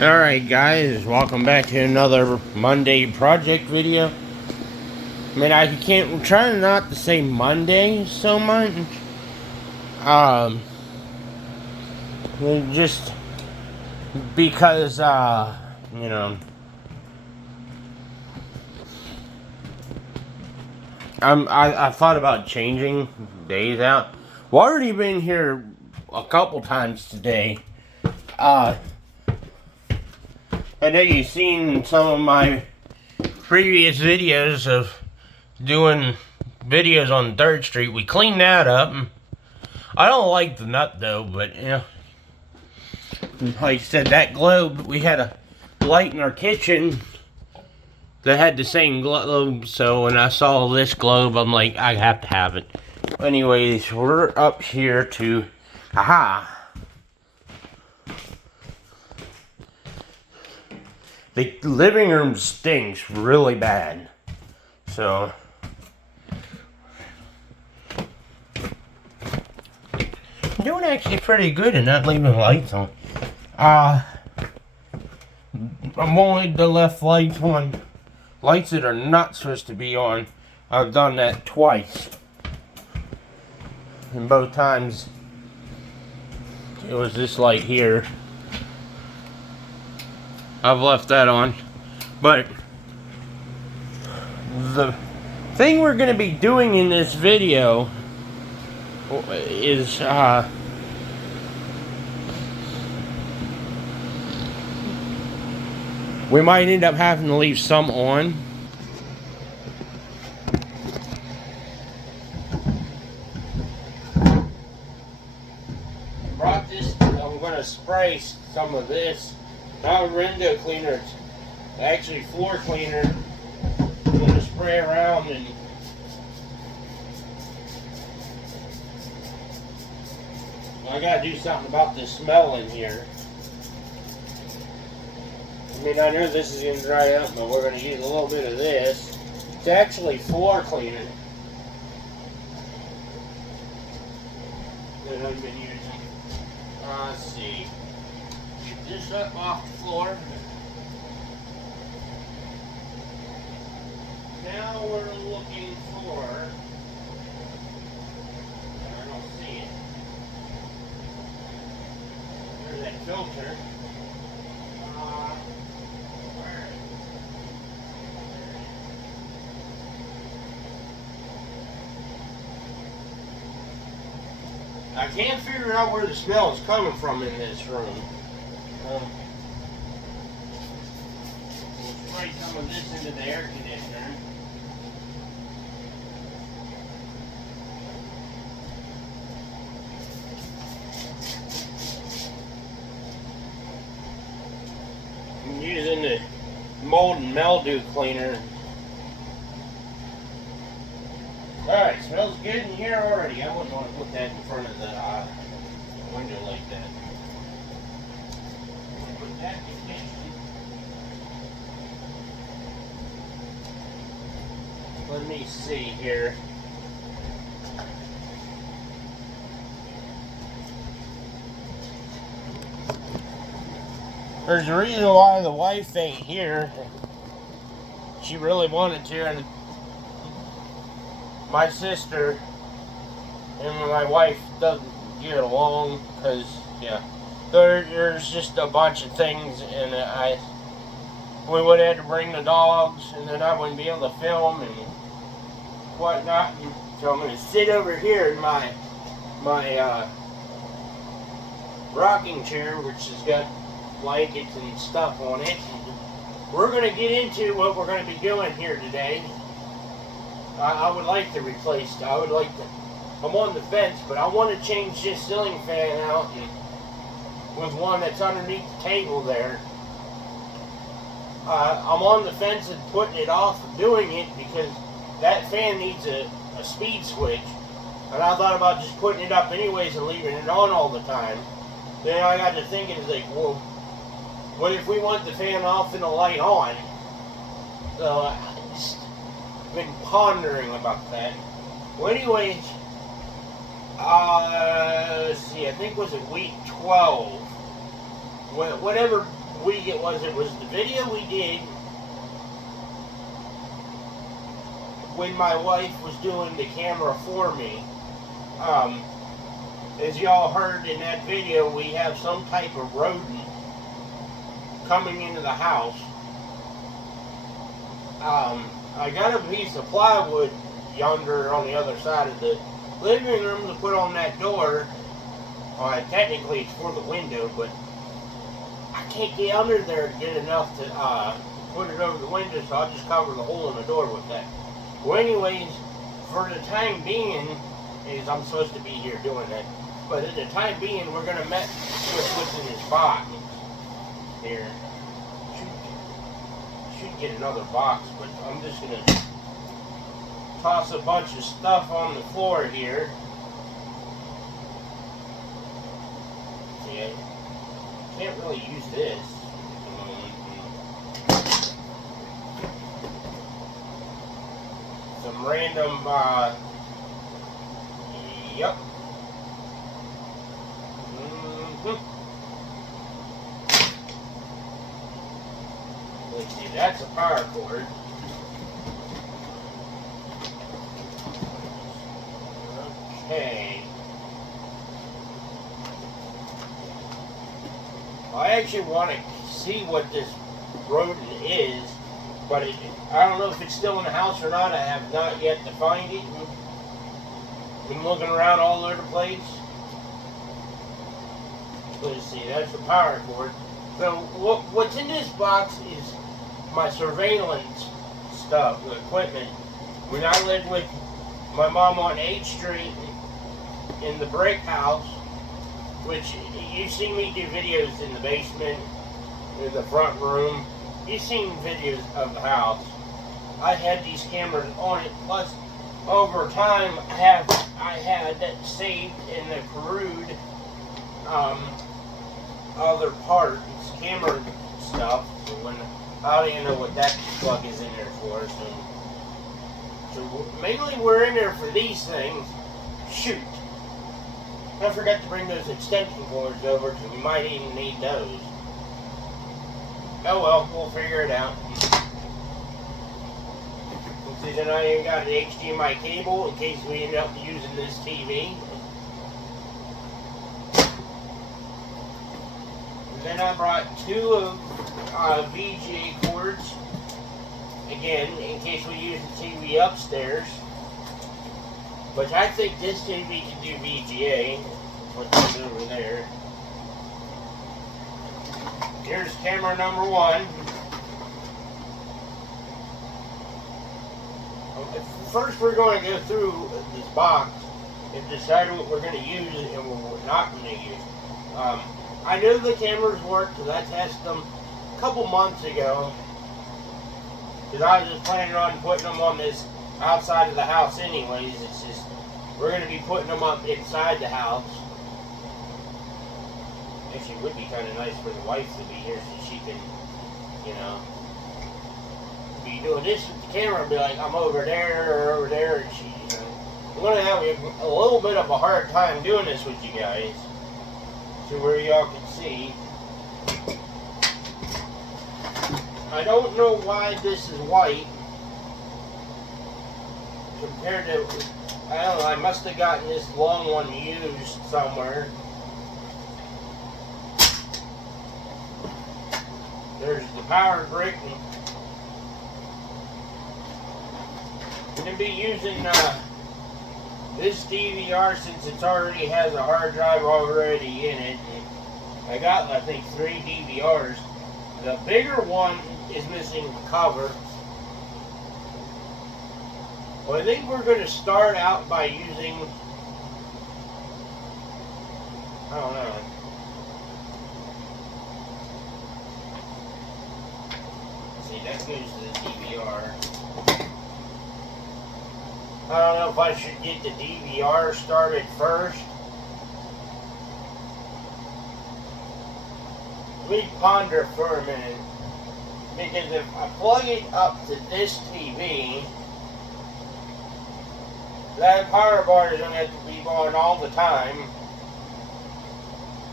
Alright guys, welcome back to another Monday project video. I mean, I can't, I'm trying not to say Monday so much. Just because, you know, I thought about changing days out. We've already been here a couple times today. I know you've seen some of my previous videos of doing videos on 3rd Street. We cleaned that up. I don't like the nut though, but you know, like I said, that globe, we had a light in our kitchen that had the same globe, so when I saw this globe, I'm like, I have to have it. Anyways, we're up here to, the living room stinks really bad. So, I'm doing actually pretty good and not leaving the lights on. I'm only the left lights on. Lights that are not supposed to be on. I've done that twice. And both times, it was this light here. I've left that on. But the thing we're going to be doing in this video is we might end up having to leave some on. Brought this, I'm going to spray some of this. Not a window cleaner, it's actually floor cleaner. I'm going to spray around and I got to do something about this smell in here. I mean, I know this is going to dry up, but we're going to use a little bit of this. It's actually floor cleaner that I've been using. Let's see. Get this up off the floor. Now we're looking for, I don't see it. There's that filter. I can't figure out where the smell is coming from in this room. We'll spray some of this into the air conditioner. I'm using the mold and mildew cleaner. Alright, smells good in here already. I wouldn't want to put that in front of the window like that. Put that in the kitchen. Let me see here. There's a reason why the wife ain't here. She really wanted to, and my sister and my wife doesn't get along because, yeah, there's just a bunch of things, and we would have to bring the dogs, and then I wouldn't be able to film and whatnot. And so I'm going to sit over here in my rocking chair, which has got blankets and stuff on it. And we're going to get into what we're going to be doing here today. I would like to replace, I'm on the fence, but I want to change this ceiling fan out and with one that's underneath the table there. I'm on the fence and putting it off of doing it because that fan needs a speed switch. And I thought about just putting it up anyways and leaving it on all the time. Then I got to thinking, it's like, well, what if we want the fan off and the light on? So I just been pondering about that. Well, anyways, let's see, I think was it week 12. Whatever was the video we did when my wife was doing the camera for me. As y'all heard in that video, we have some type of rodent coming into the house. I got a piece of plywood yonder on the other side of the living room to put on that door. Technically it's for the window, but I can't get under there to get enough to put it over the window, so I'll just cover the hole in the door with that. Well, anyways, for the time being, is I'm supposed to be here doing that, but at the time being, we're going to mess with what's in this box here. Should get another box, but I'm just going to toss a bunch of stuff on the floor here. See, I can't really use this at the moment. Some random, yep. Let's see, that's a power cord. Okay. I actually want to see what this rodent is, but I don't know if it's still in the house or not. I have not yet to find it. Been looking around all over the place. Let's see, that's the power cord. So what's in this box is my surveillance stuff, the equipment. When I lived with my mom on 8th Street in the brick house, which you see me do videos in the basement, in the front room. You've seen videos of the house. I had these cameras on it, plus over time I had that saved in the Perude other parts, camera stuff. So when I don't even know what that plug is in there for. So mainly we're in there for these things. Shoot. I forgot to bring those extension cords over because we might even need those. Oh well, we'll figure it out. See, then I even got an HDMI cable in case we end up using this TV. And then I brought 2 of VGA cords. Again, in case we use the TV upstairs. Which I think this TV can do VGA. Put this over there. Here's camera number 1. First we're going to go through this box and decide what we're going to use and what we're not going to use. I know the cameras work because I tested them a couple months ago. Because I was just planning on putting them on this outside of the house anyways. It's just, we're going to be putting them up inside the house. Actually, it would be kind of nice for the wife to be here so she can, you know, be doing this with the camera and be like, I'm over there or over there, and she, you know. I'm going to have a little bit of a hard time doing this with you guys. To where y'all can see. I don't know why this is white compared to, I don't know, I must have gotten this long one used somewhere. There's the power brick. I'm going to be using this DVR since it already has a hard drive already in it. I got, I think, 3 DVRs. The bigger one is missing the cover. Well, I think we're going to start out by using, I don't know. See, that goes to the DVR. I don't know if I should get the DVR started first. Let me ponder for a minute. Because if I plug it up to this TV, that power bar is going to have to be on all the time.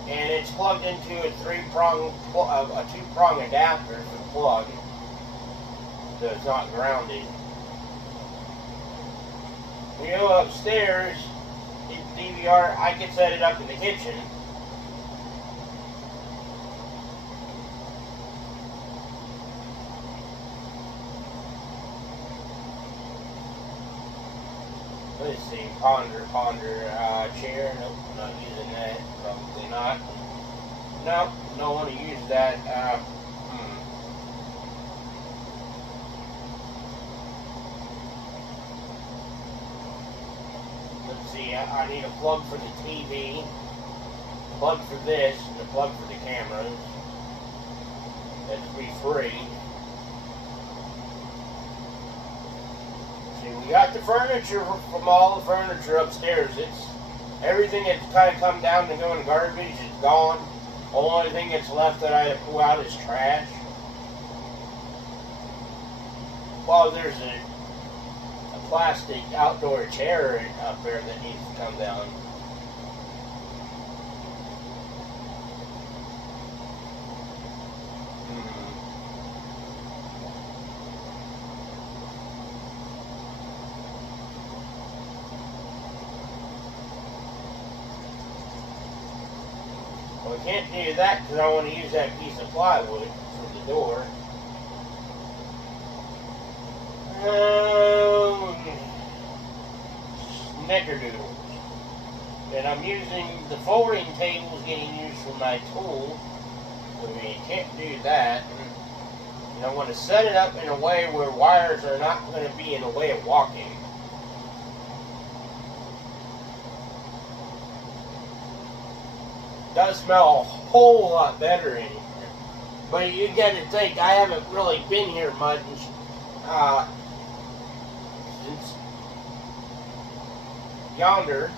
and it's plugged into a two-prong adapter for the plug, so it's not grounded. When you go upstairs, the DVR, I can set it up in the kitchen. Let's see, ponder, chair. Nope, not using that. Probably not. Nope, don't want to use that. Let's see, I need a plug for the TV, plug for this, and a plug for the cameras. That'd be free. We got the furniture from all the furniture upstairs. It's everything that's kind of come down to go in garbage is gone. The only thing that's left that I have to pull out is trash. Well, there's a plastic outdoor chair up there that needs to come down. Well, I can't do that because I want to use that piece of plywood for the door. Snickerdoodles. And I'm using the folding tables getting used for my tool. So you can't do that. And I want to set it up in a way where wires are not going to be in the way of walking. Does smell a whole lot better in here. But you got to think, I haven't really been here much since yonder.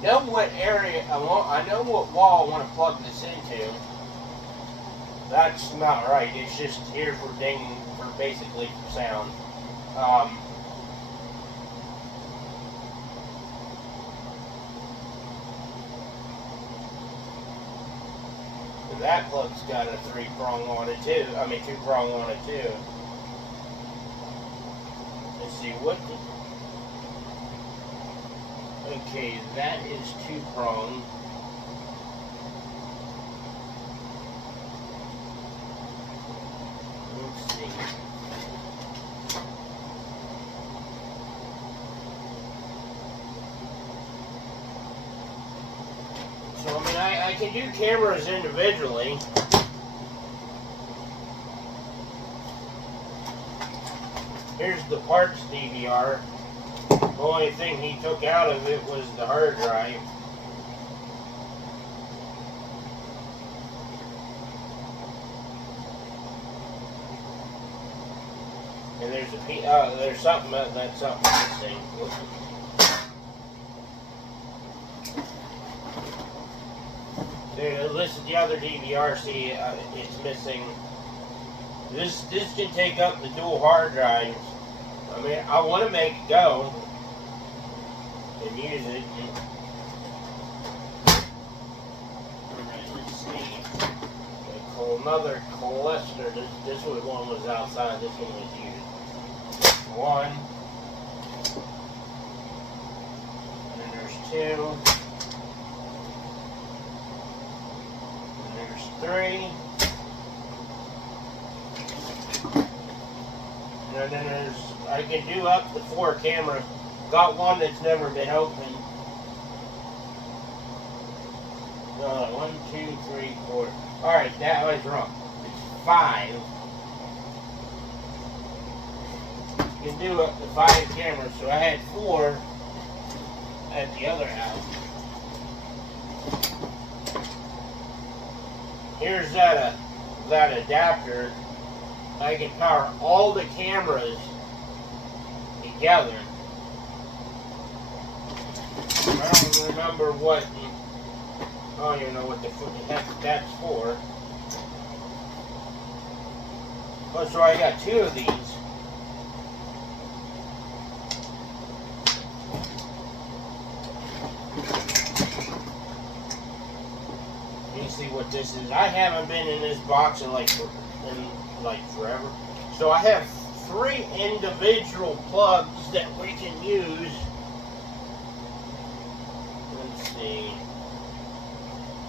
Know what area I want. I know what wall I want to plug this into. That's not right. It's just here for dinging, for basically for sound. And that plug's got a three-prong on it too. I mean, two-prong on it too. Let's see what. Okay, that is two-prong. Let's see. So, I mean, I can do cameras individually. Here's the parts DVR. The only thing he took out of it was the hard drive. And there's something that's something missing. This is the other DVR. See, it's missing. This can take up the dual hard drives. I mean, I want to make it go and use it. Let's see. Another cluster. This one was outside. This one was used. One. And then there's two. And there's three. And then there's, I can do up to 4 cameras. Got one that's never been opened. 1, 2, 3, 4. Alright, that was wrong. It's 5. You can do up to 5 cameras. So I had 4 at the other house. Here's that adapter. I can power all the cameras together. I don't remember what. I don't even know what the heck that's for. Oh, so I got two of these. Let me see what this is. I haven't been in this box in like forever. So I have 3 individual plugs that we can use. Let's see.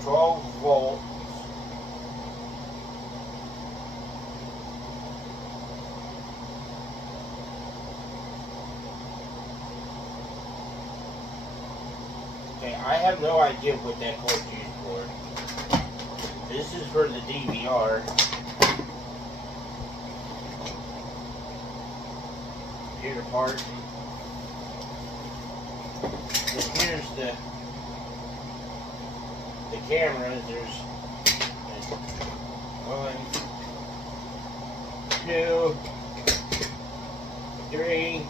12 volts. Okay, I have no idea what that cord's used for. This is for the DVR. Computer part. And here's the cameras. There's 1, 2, 3.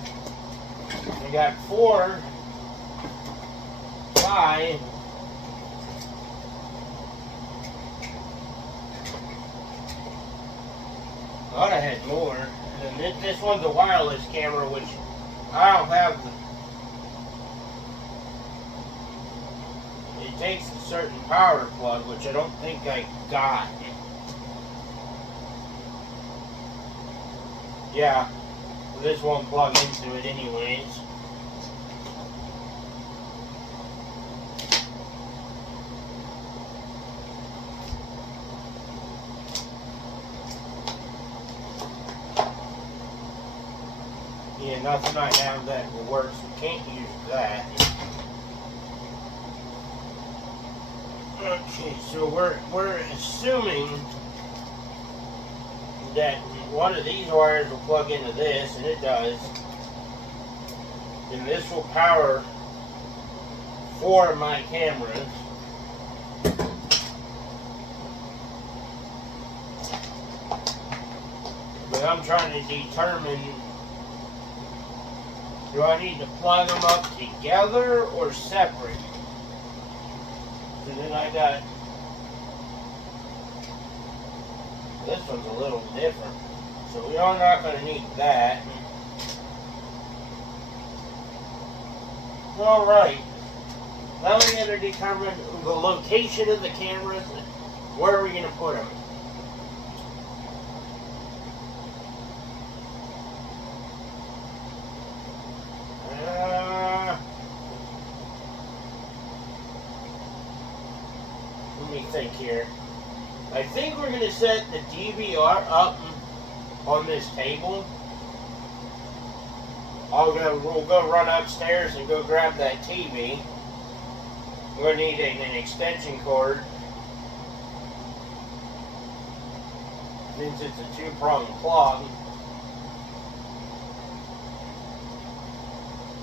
We got 4, 5. I thought I had more. And then this one's a wireless camera, which I don't have. It takes a certain power plug, which I don't think I got. Yeah, this won't plug into it anyways. Yeah, nothing I have that will work, so we can't use that. Okay, so we're assuming that one of these wires will plug into this, and it does. And this will power 4 of my cameras. But I'm trying to determine, do I need to plug them up together or separate? So then I got, this one's a little different. So we are not going to need that. Alright. Now we got to determine the location of the cameras. Where are we going to put them? Let me think here. I think we're going to set the DVR up on this table. We'll go run upstairs and go grab that TV. We're going to need an extension cord, since it's a 2-prong plug.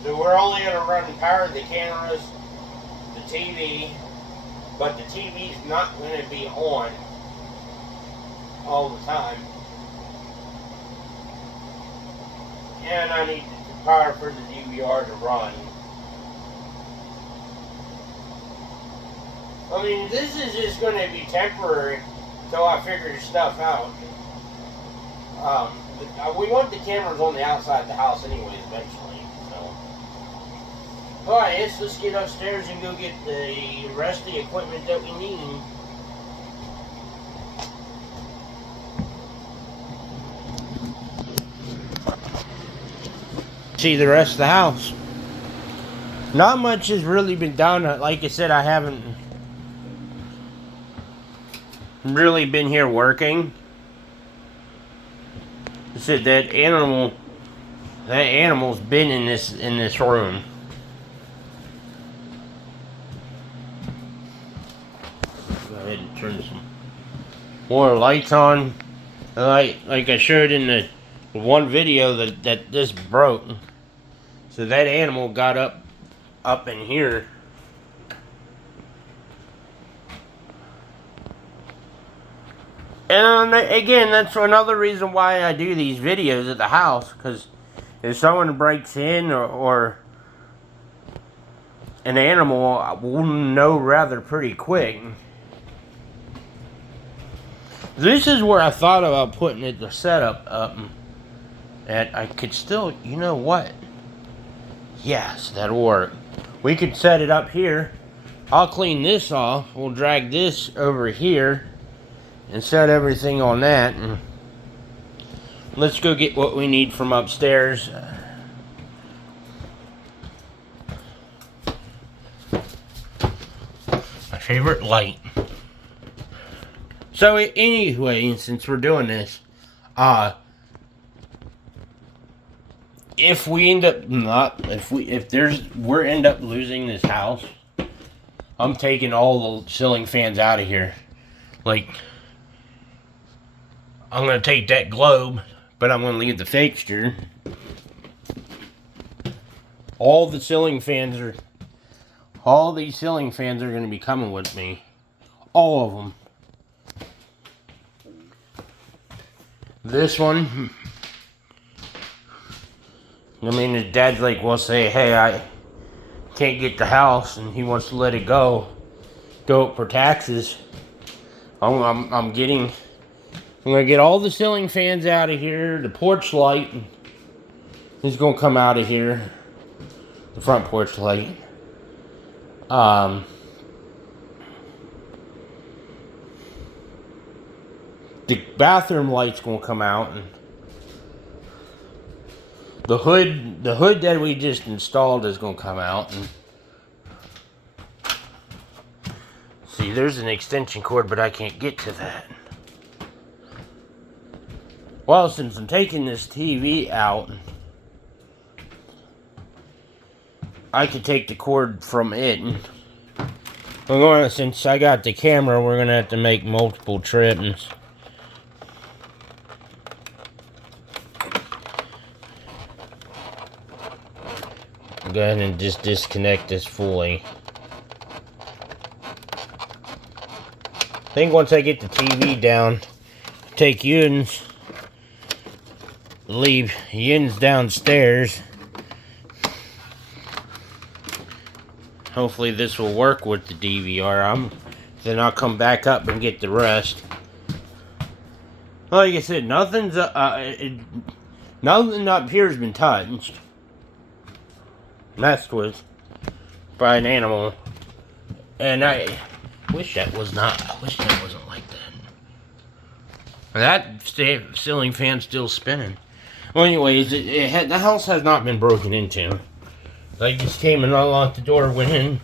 So we're only going to run power the cameras, the TV, but the TV's not going to be on all the time. And I need the power for the DVR to run. I mean, this is just going to be temporary until I figure stuff out. We want the cameras on the outside of the house anyways, eventually. So, alright, let's get upstairs and go get the rest of the equipment that we need. See the rest of the house. Not much has really been done. Like I said, I haven't really been here working. I said that animal's been in this room. Go ahead and turn some more lights on. Like I showed in the one video that this broke. So that animal got up in here. And again, that's another reason why I do these videos at the house, because if someone breaks in or an animal, we'll know rather pretty quick. This is where I thought about putting it, the setup up. And I could still, you know what? Yes, that'll work. We could set it up here. I'll clean this off. We'll drag this over here and set everything on that. And let's go get what we need from upstairs. My favorite light. So anyway, since we're doing this, if we end up end up losing this house, I'm taking all the ceiling fans out of here. Like, I'm gonna take that globe, but I'm gonna leave the fixture. All these ceiling fans are gonna be coming with me. All of them. This one, I mean, his dad's like, well, say, hey, I can't get the house, and he wants to let it go up for taxes. I'm gonna get all the ceiling fans out of here. The porch light is gonna come out of here. The front porch light. The bathroom light's gonna come out, and the hood that we just installed is gonna come out. And see, there's an extension cord, but I can't get to that. Well, since I'm taking this TV out, I could take the cord from it. And since I got the camera, we're gonna have to make multiple trips. Go ahead and just disconnect this fully. I think once I get the TV down, take Yun's, leave Yun's downstairs. Hopefully this will work with the DVR. Then I'll come back up and get the rest. Like I said, nothing up here has been touched, messed with by an animal, and I wish that wasn't like that. That ceiling fan's still spinning. Well, anyways, the house has not been broken into. I just came and unlocked the door, went in,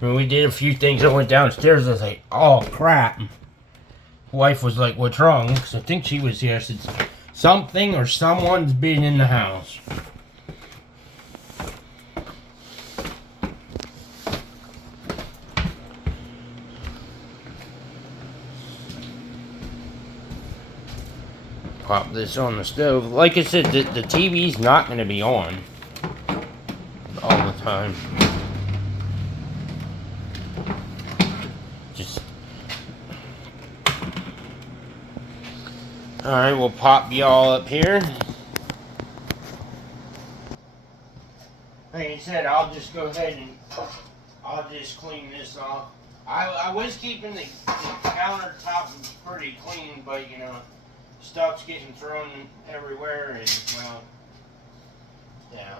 and we did a few things. I went downstairs. I was like, oh crap. Wife was like, what's wrong? Because I think she was here. I said, something or someone's been in the house. Pop this on the stove. Like I said, the TV's not going to be on all the time. Alright, we'll pop y'all up here. Like I said, I'll just go ahead and I'll just clean this off. I was keeping the countertop pretty clean, but you know, stuff's getting thrown everywhere, and well, yeah.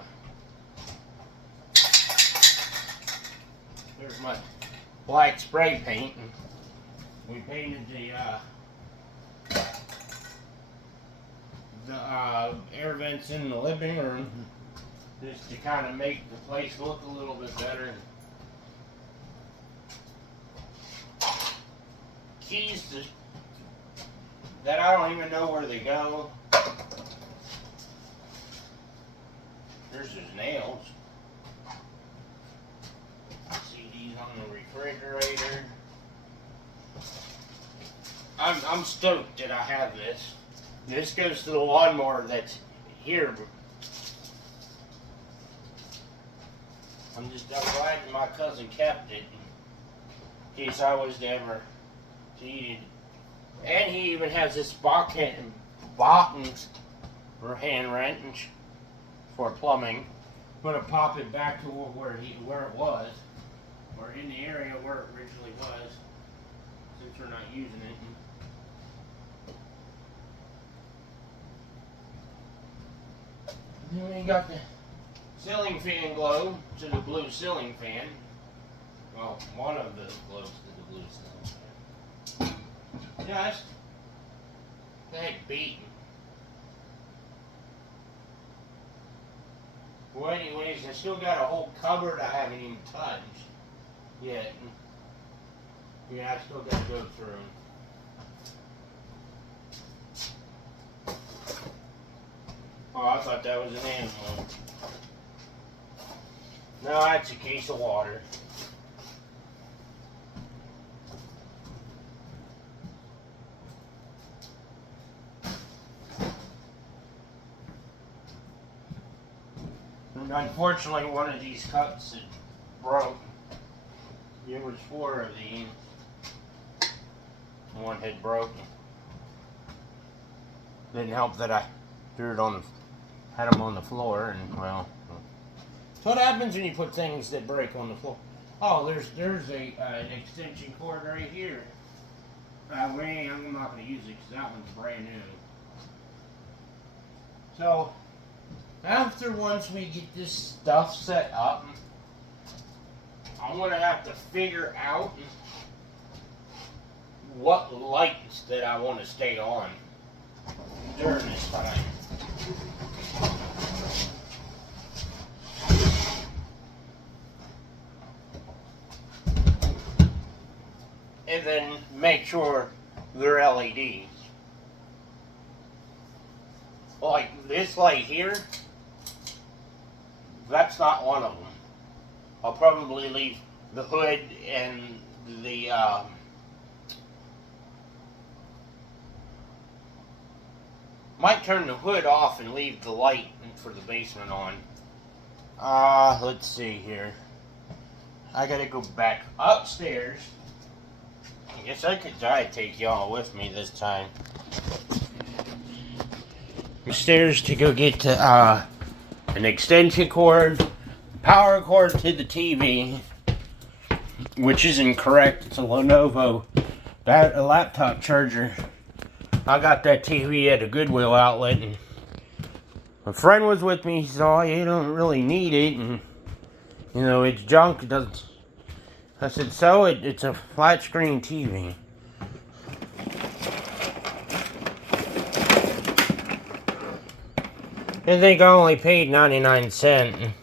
There's my black spray paint. We painted the air vents in the living room just to kind of make the place look a little bit better. Keys that I don't even know where they go. There's his nails. CDs on the refrigerator. I'm stoked that I have this. This goes to the lawnmower that's here. I'm glad my cousin kept it in case I was to ever need it. And he even has this Bockens for hand wrench for plumbing. I'm gonna pop it back to where it was, or in the area where it originally was, since we're not using it. Then we got the ceiling fan globe to the blue ceiling fan. Well, one of the globes to the blue ceiling fan. Just the heck beating. Well, anyways, I still got a whole cupboard I haven't even touched yet. Yeah, I still got to go through. Oh, I thought that was an animal. No, that's a case of water. And unfortunately, one of these cups had broke. There was 4 of these. One had broken. Didn't help that I threw it on, had them on the floor, and well. So what happens when you put things that break on the floor? Oh, there's an extension cord right here. I'm not going to use it because that one's brand new. So once we get this stuff set up, I'm going to have to figure out what lights that I want to stay on during this time. And then make sure they're LEDs. Like this light here, that's not one of them. I'll probably leave the hood and the might turn the hood off and leave the light for the basement on. Let's see here. I gotta go back upstairs. I guess I could try to take y'all with me this time. Upstairs to go get an extension cord, power cord to the TV, which is incorrect. It's a Lenovo a laptop charger. I got that TV at a Goodwill outlet, and a friend was with me. He said, "Oh, you don't really need it, and you know it's junk." It doesn't. I said, "So it's a flat screen TV." I think I only paid 99 cents.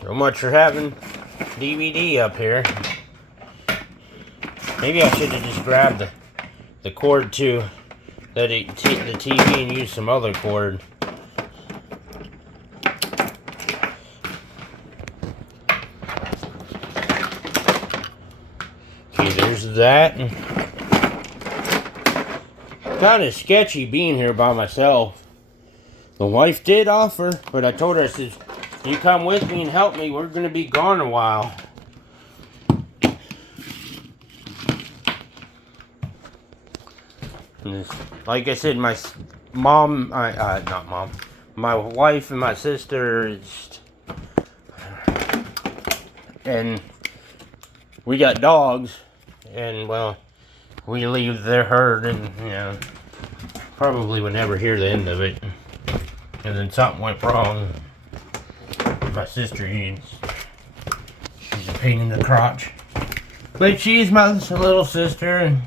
So much for having DVD up here. Maybe I should have just grabbed the cord to the TV and used some other cord. Okay, there's that. Kind of sketchy being here by myself. The wife did offer, but I told her, I said, "You come with me and help me, we're going to be gone a while." And like I said, my mom, not mom, my wife and my sister, and we got dogs, and well, we leave their herd, and you know, probably would never hear the end of it. And then something went wrong. My sister is, she's a pain in the crotch, but she's my little sister. And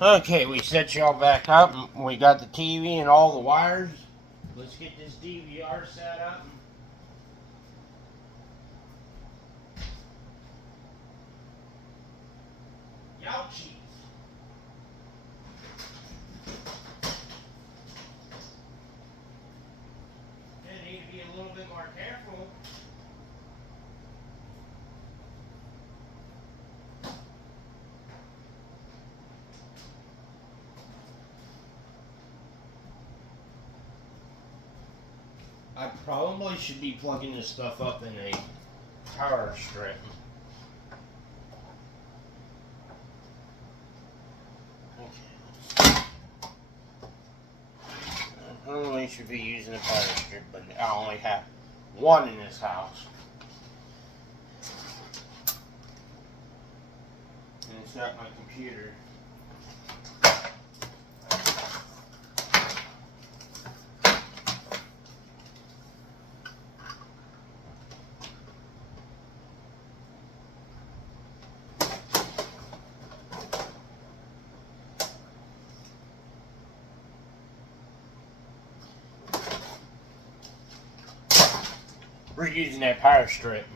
okay, we set y'all back up, and we got the TV and all the wires. Let's get this DVR set up. Ouchies. I need to be a little bit more careful. I probably should be plugging this stuff up in a power strip. should be using a power strip, but I only have one in this house. And it's at my computer. We're using that power strip.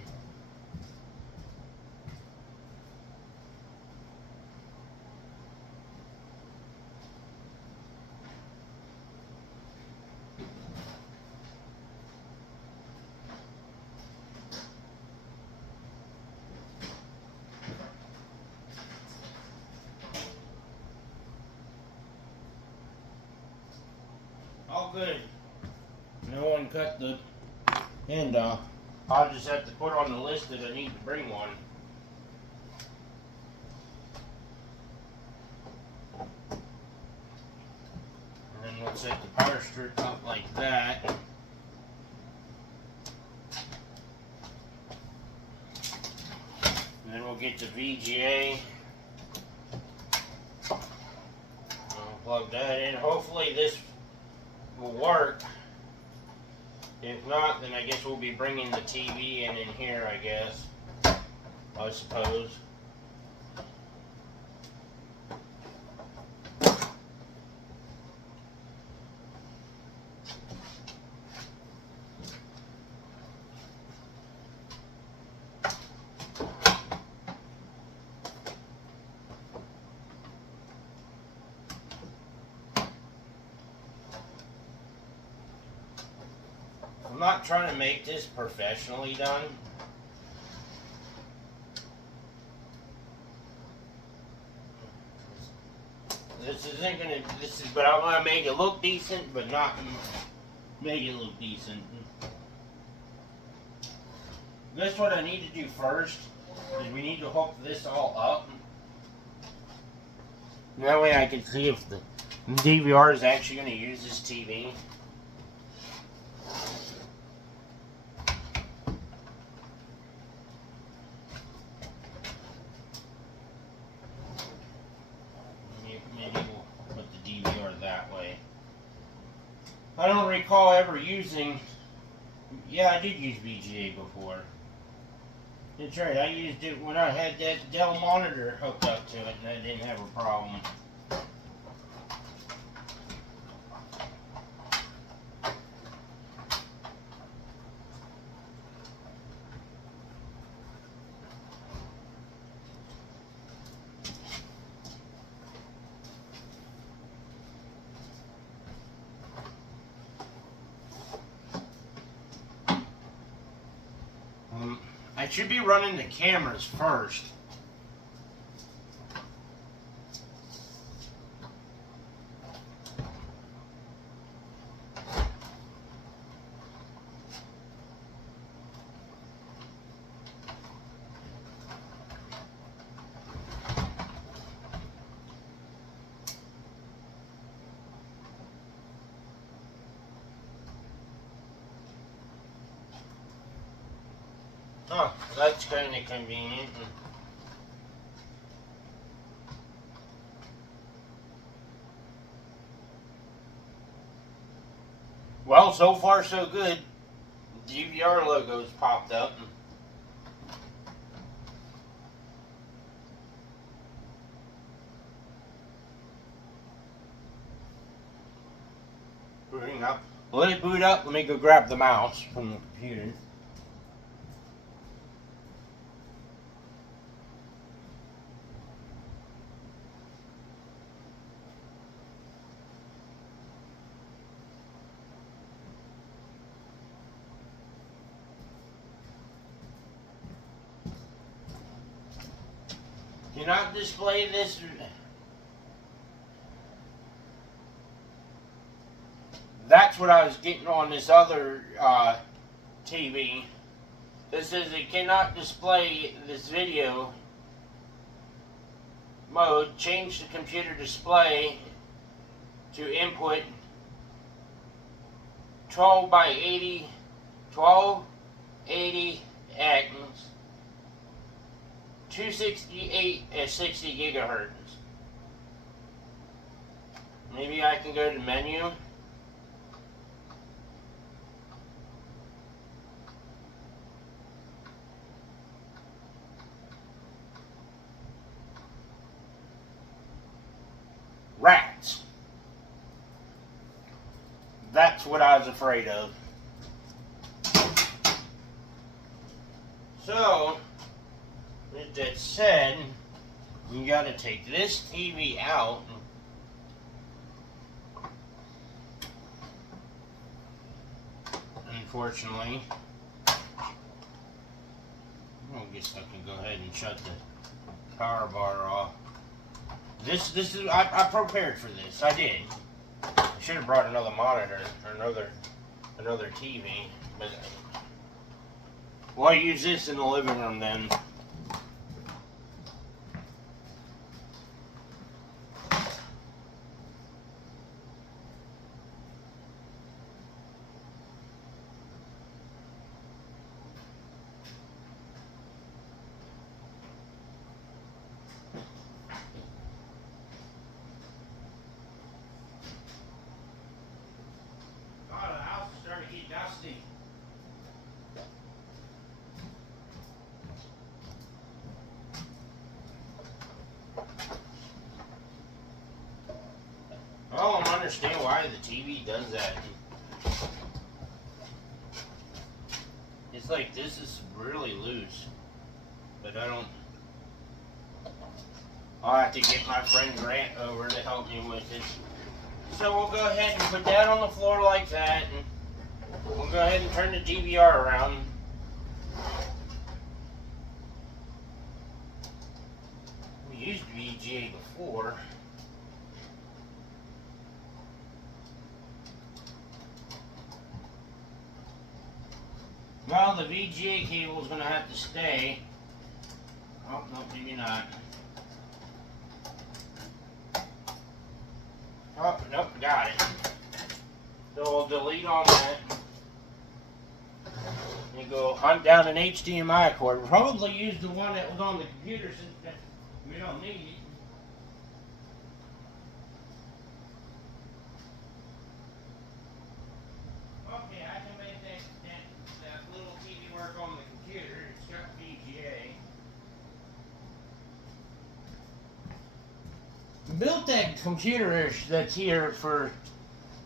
All good. No one cut the end off. I'll just have to put on the list that I need to bring one. And then we'll set the power strip up like that. And then we'll get the VGA. I'll plug that in. Hopefully this will work. If not, then I guess we'll be bringing the TV in here, I guess. I suppose. I'm not trying to make this professionally done. But I want to make it look decent, but not make it look decent. That's what I need to do first, is we need to hook this all up. That way I can see if the DVR is actually going to use this TV. I don't recall ever using. Yeah, I did use VGA before. That's right, I used it when I had that Dell monitor hooked up to it and I didn't have a problem. I should be running the cameras first. Oh, that's kind of convenient. Well, so far so good. DVR logo's popped up. Booting up. Let it boot up. Let me go grab the mouse from the computer. Do not display this. That's what I was getting on this other TV. This says it cannot display this video mode. Change the computer display to input 12 by 80, 1280 Atkins, 268 at 60 gigahertz. Maybe I can go to menu. Rats. That's what I was afraid of. So, with that said, we got to take this TV out. Unfortunately, I guess I can go ahead and shut the power bar off. This is I prepared for this. I did. I should have brought another monitor or another TV, but we'll use this in the living room then. Dusty. I don't understand why the TV does that. It's like this is really loose, but I don't. I'll have to get my friend Grant over to help me with it. So we'll go ahead and put that on the floor like that, and we'll go ahead and turn the DVR around. We used VGA before. Well, the VGA cable is going to have to stay. Oh, no, maybe not. Oh, nope, got it. So we'll delete on that. And go hunt down an HDMI cord. We'll probably use the one that was on the computer since we don't need it. Okay, I can make that little TV work on the computer. It's got VGA. Built that computer that's here for,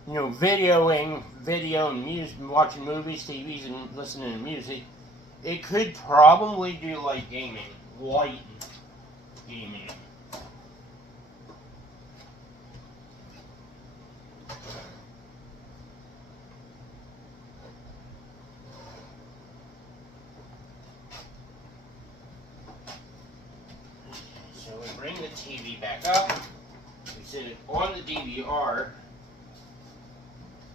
you know, video and music, watching movies, TVs, and listening to music. It could probably do like gaming, light gaming. So we bring the TV back up. We set it on the DVR.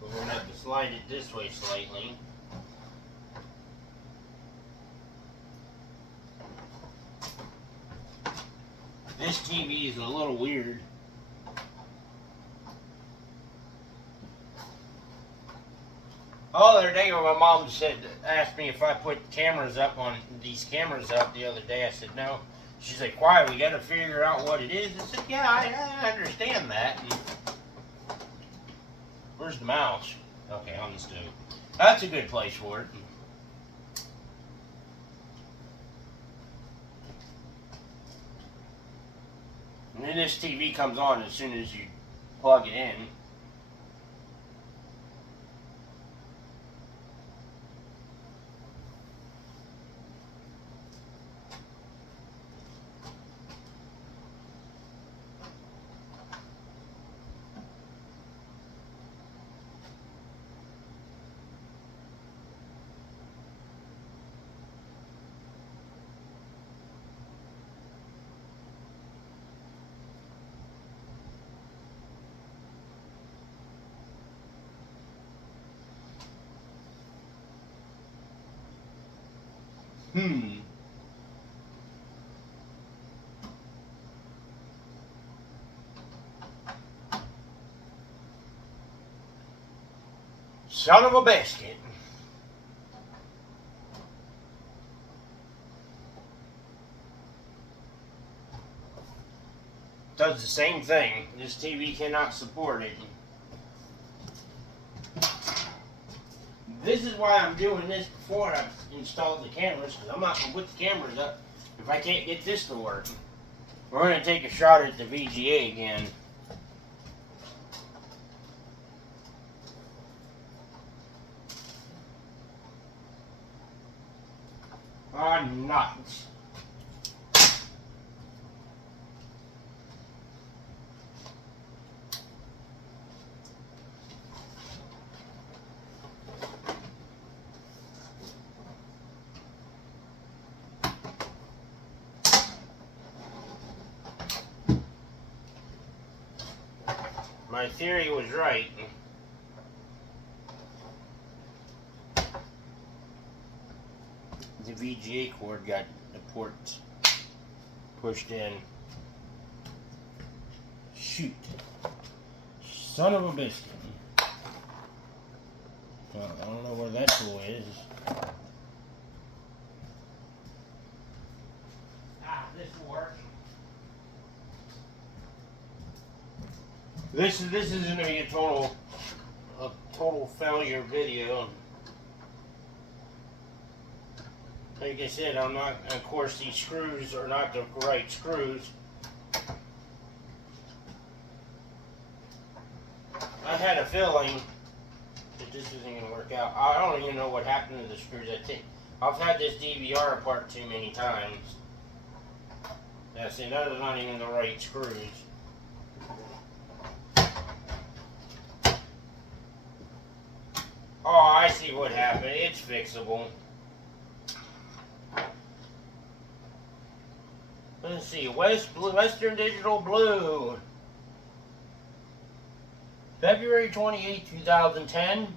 We're going to have to slide it this way slightly. This TV is a little weird. Oh, the other day when my mom asked me if I put cameras up on these cameras up the other day, I said no. She's like, why? We got to figure out what it is. I said, yeah, I understand that. And where's the mouse? Okay, on the stove. That's a good place for it. And then this TV comes on as soon as you plug it in. Son of a biscuit. Does the same thing. This TV cannot support it. This is why I'm doing this before I've installed the cameras, because I'm not going to put the cameras up if I can't get this to work. We're going to take a shot at the VGA again. Nuts. My theory was right. The VGA cord got the ports pushed in. Shoot. Son of a biscuit. Well, I don't know where that tool is. This will work. This is going to be a total failure video. Like I said, I'm not, of course these screws are not the right screws. I had a feeling that this isn't going to work out. I don't even know what happened to the screws. I think I've had this DVR apart too many times. Yeah, see, those are not even the right screws. Oh, I see what happened. It's fixable. Let's see, Western Digital Blue. February 28, 2010.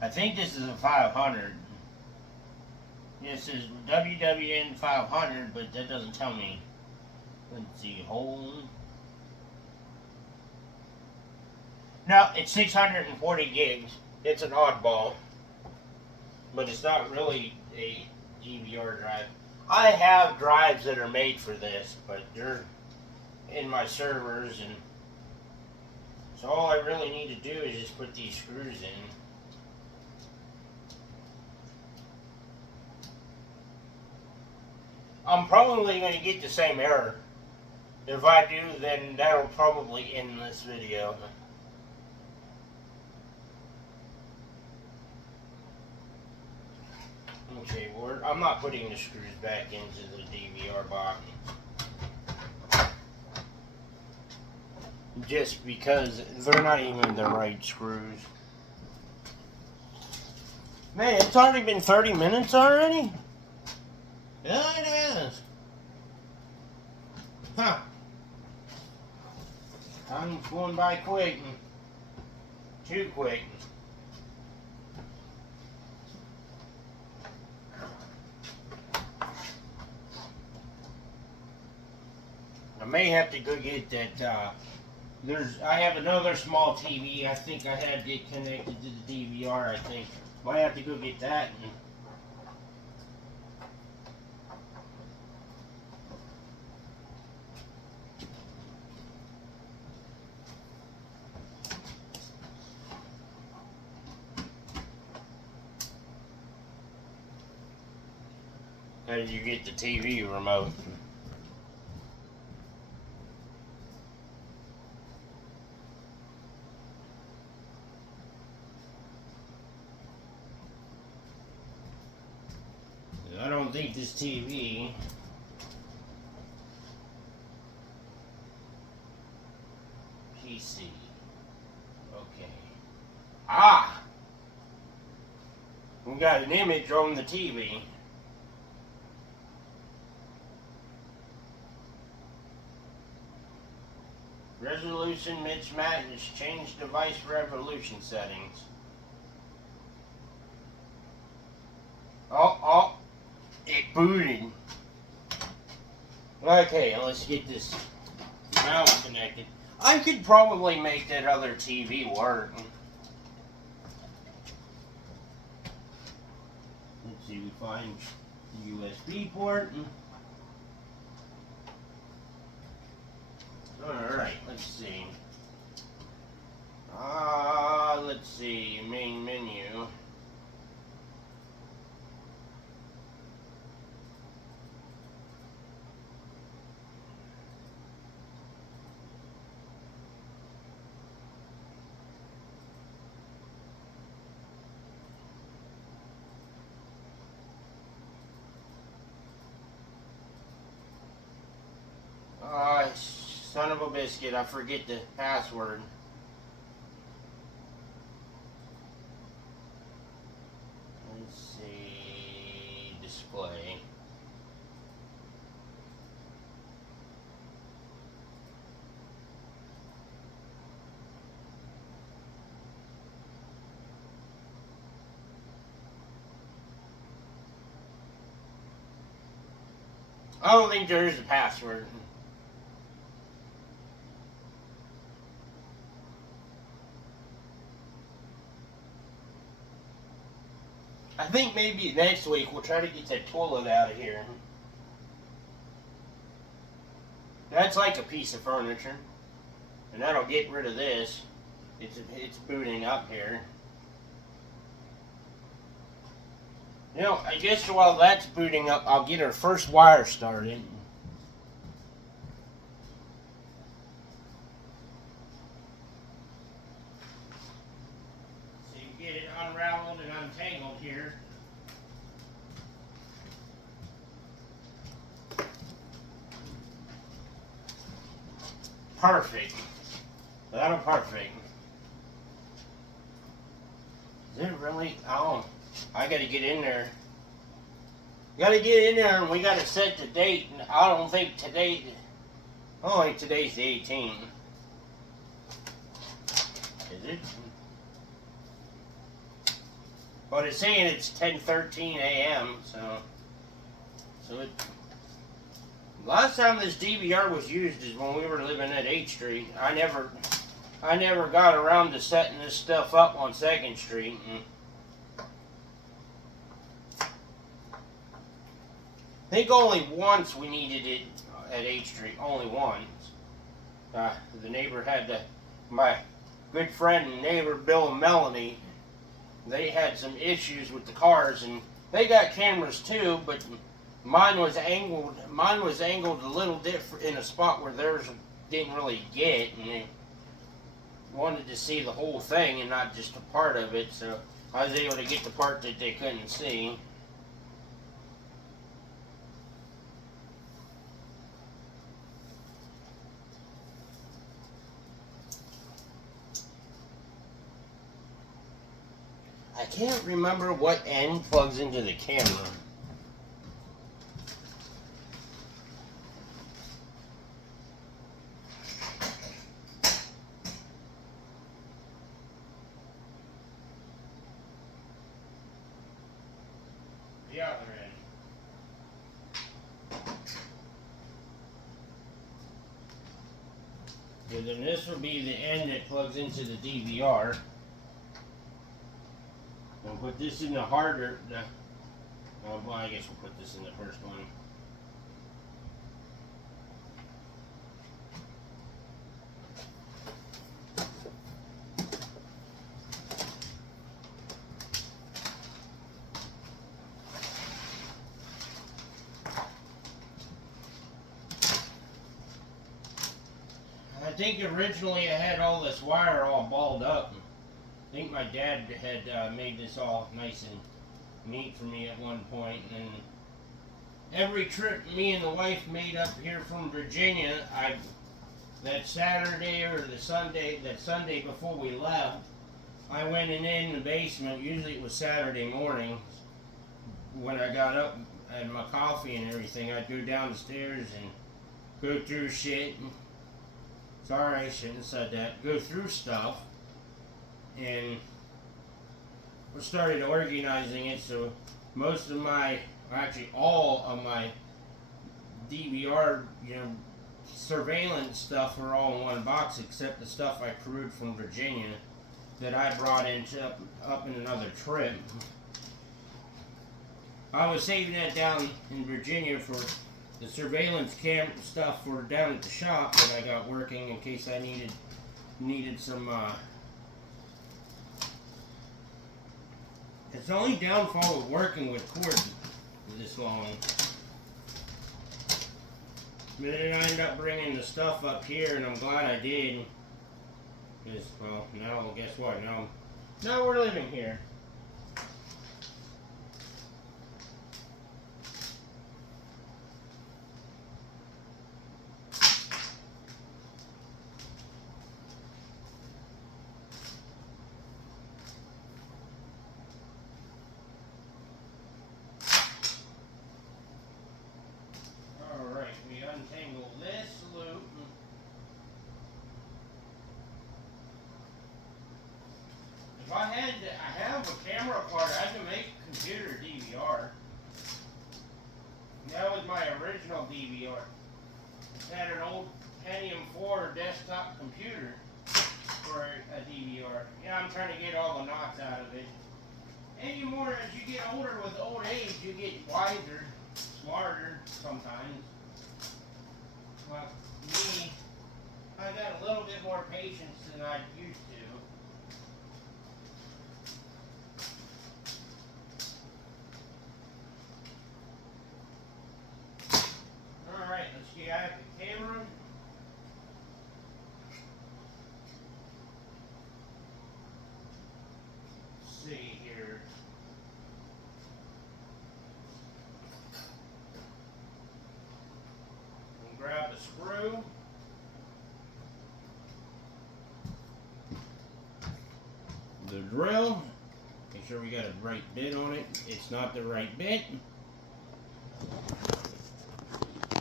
I think this is a 500. This is WWN 500, but that doesn't tell me. Let's see, hold. No, it's 640 gigs. It's an oddball, but it's not really a DVR drive. I have drives that are made for this, but they're in my servers, and so all I really need to do is just put these screws in. I'm probably going to get the same error. If I do, then that'll probably end this video. Okay, I'm not putting the screws back into the DVR box. Just because they're not even the right screws. Man, it's already been 30 minutes already? Yeah, it is. Huh. Time's going by quick. Too quick. I may have to go get that, I have another small TV. I think I had it connected to the DVR, I think. Might have to go get that. How did you get the TV remote? I don't think this TV PC. Okay. Ah! We got an image on the TV. Resolution mismatch. Change device resolution settings. Oh, it booted. Okay, let's get this Now it's connected. I could probably make that other TV work. Let's see, we find the USB port. Alright, let's see. Let's see, main menu. Son of a biscuit, I forget the password. Let's see, display. I don't think there is a password. I think maybe next week we'll try to get that toilet out of here. That's like a piece of furniture. And that'll get rid of this. It's booting up here. You know, I guess while that's booting up, I'll get our first wire started. So you get it unraveled and untangled here. Perfect. That'll perfect. Is it really? Oh, I gotta get in there. Gotta get in there and we gotta set the date. And I don't think today, I don't think today's the 18th. Is it? But it's saying it's 10:13 a.m. So it. Last time this DVR was used is when we were living at 8th Street. I never got around to setting this stuff up on 2nd Street. I think only once we needed it at 8th Street. Only once. The neighbor had my good friend and neighbor Bill and Melanie. They had some issues with the cars, and they got cameras too, but mine was angled a little different in a spot where theirs didn't really get, and they wanted to see the whole thing and not just a part of it, so I was able to get the part that they couldn't see. I can't remember what end plugs into the camera. The other end. So then this will be the end that plugs into the DVR. We'll put this in the harder. Well, I guess we'll put this in the first one. I think originally I had all this wire all balled up. I think my dad had made this all nice and neat for me at one point, and every trip me and the wife made up here from Virginia, that Saturday or that Sunday before we left, I went in the basement. Usually it was Saturday morning when I got up and my coffee and everything. I'd go down the stairs and go through shit. Sorry, I shouldn't have said that. Go through stuff. And we started organizing it, so actually all of my DVR, surveillance stuff are all in one box except the stuff I crewed from Virginia that I brought up in another trip. I was saving that down in Virginia for the surveillance cam stuff for down at the shop that I got working in case I needed some. It's the only downfall of working with cords this long. But then I ended up bringing the stuff up here, and I'm glad I did. Because, well, now guess what? Now we're living here. Untangle this loop. If I have a camera part, I can make a computer DVR. That was my original DVR. I had an old Pentium 4 desktop computer for a DVR. Yeah, I'm trying to get all the knots out of it. And as you get older with old age, you get wiser, smarter sometimes. Well, me, I got a little bit more patience than I used to. Alright, let's get out the camera. Let's see here. Grab the screw. The drill. Make sure we got a right bit on it. It's not the right bit.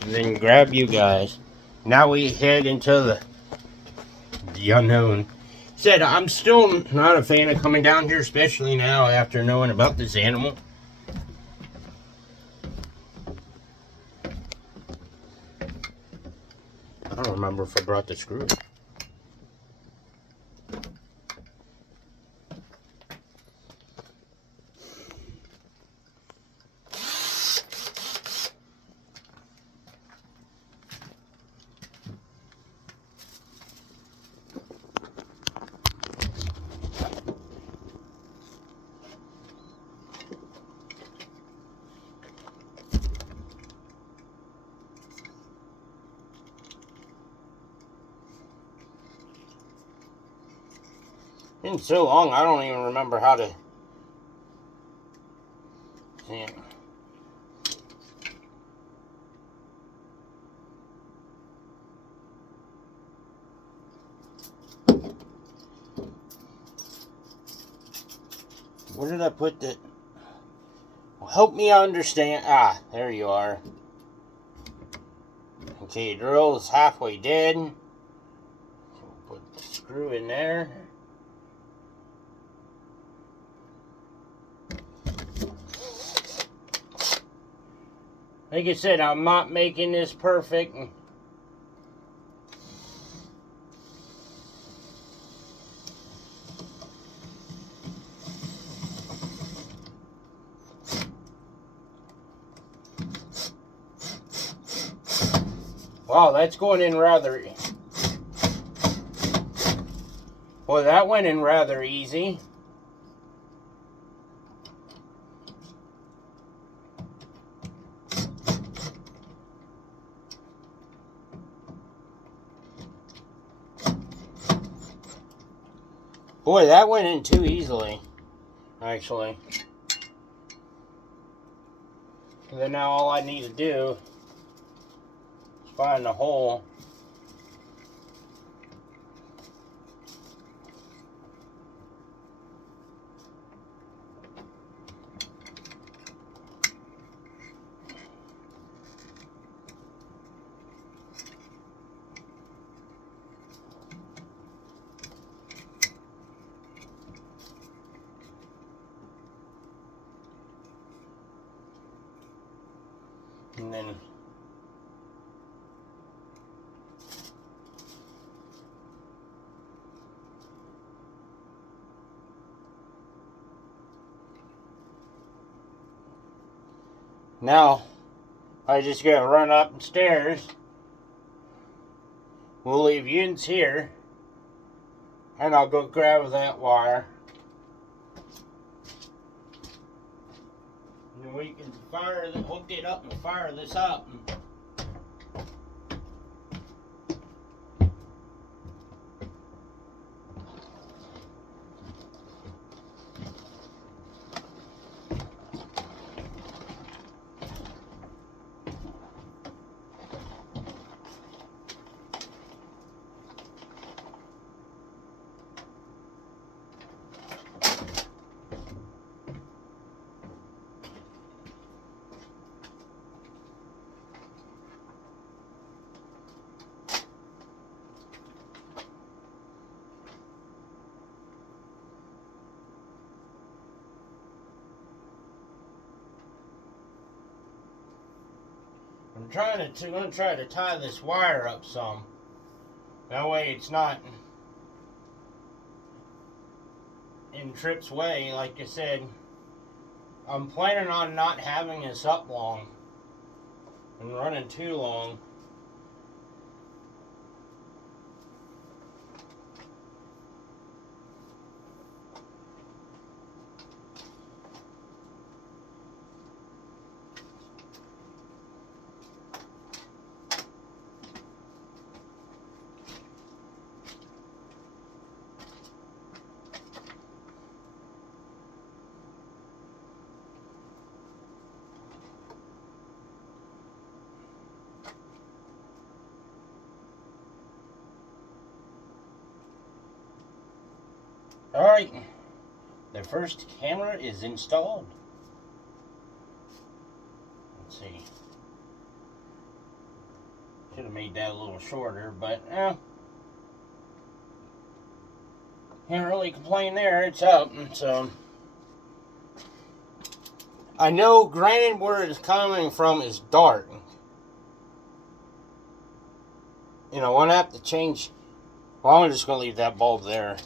And then grab you guys. Now we head into the unknown. Said I'm still not a fan of coming down here, especially now after knowing about this animal. I don't remember if I brought the screw. Been so long, I don't even remember how to. Yeah. Where did I put the? Well, help me understand. Ah, there you are. Okay, drill is halfway dead. So we'll put the screw in there. Like I said, I'm not making this perfect. Wow, that's going in rather... Well, that went in rather easy. Boy, that went in too easily, actually. And then now all I need to do is find the hole. And then Now, I just gotta run upstairs. We'll leave Yun's here. And I'll go grab that wire. And we can hook it up and fire this up. I'm gonna try to tie this wire up some. That way it's not in Trip's way. Like I said, I'm planning on not having this up long and running too long. Alright, the first camera is installed. Let's see. Should have made that a little shorter, but can't really complain there. It's up, so I know, granted, where it's coming from is dark. You know, I'm gonna have to change. Well, I'm just gonna leave that bulb there.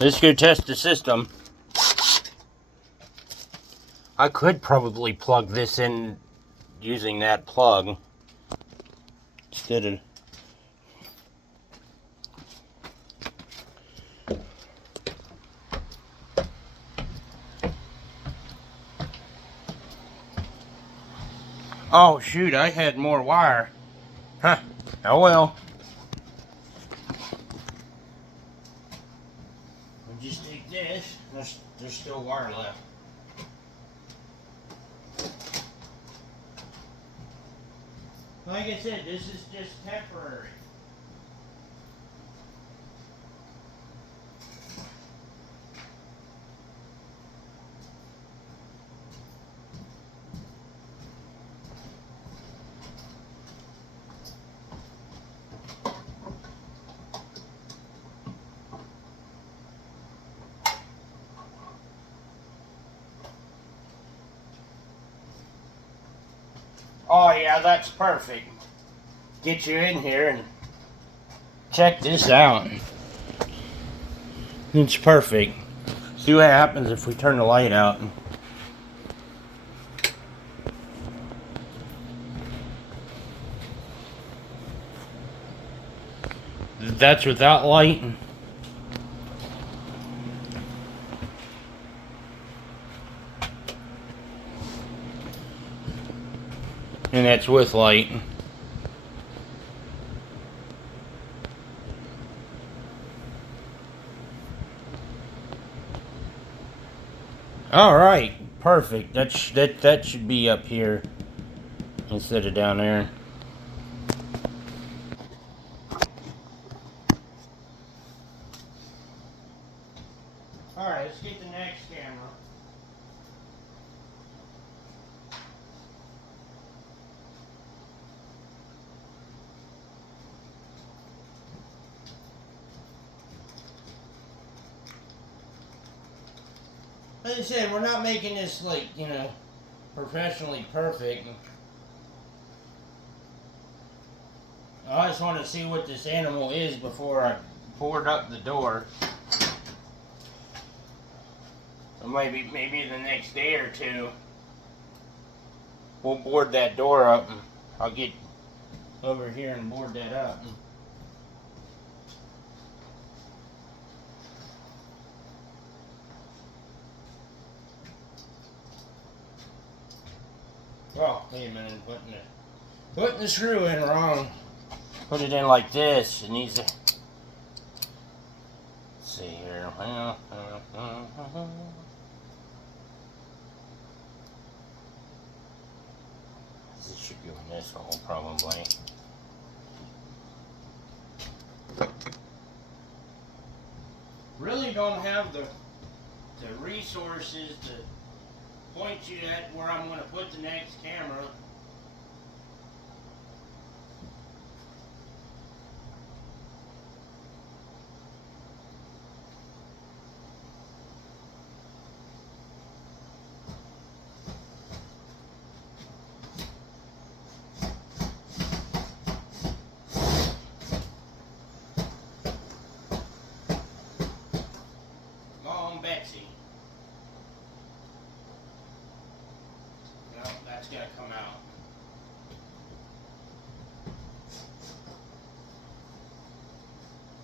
Let's go test the system. I could probably plug this in using that plug instead of. Oh shoot, I had more wire. Huh. Oh well. We'll just take this. There's still wire left. Like I said, this is just temporary. Oh yeah, that's perfect. Get you in here and check this out. It's perfect. See what happens if we turn the light out. That's without light. And that's with light. All right, perfect. That should be up here instead of down there. All right, let's get the next camera. Like I said, we're not making this, like, you know, professionally perfect. I just want to see what this animal is before I board up the door. So maybe the next day or two, we'll board that door up, and I'll get over here and board that up. Oh, wait a minute, putting the screw in wrong. Put it in like this. It needs to. Let's see here. This should go in this hole probably. Really don't have the resources to point you at where I'm going to put the next camera. Betsy. No, that's got to come out.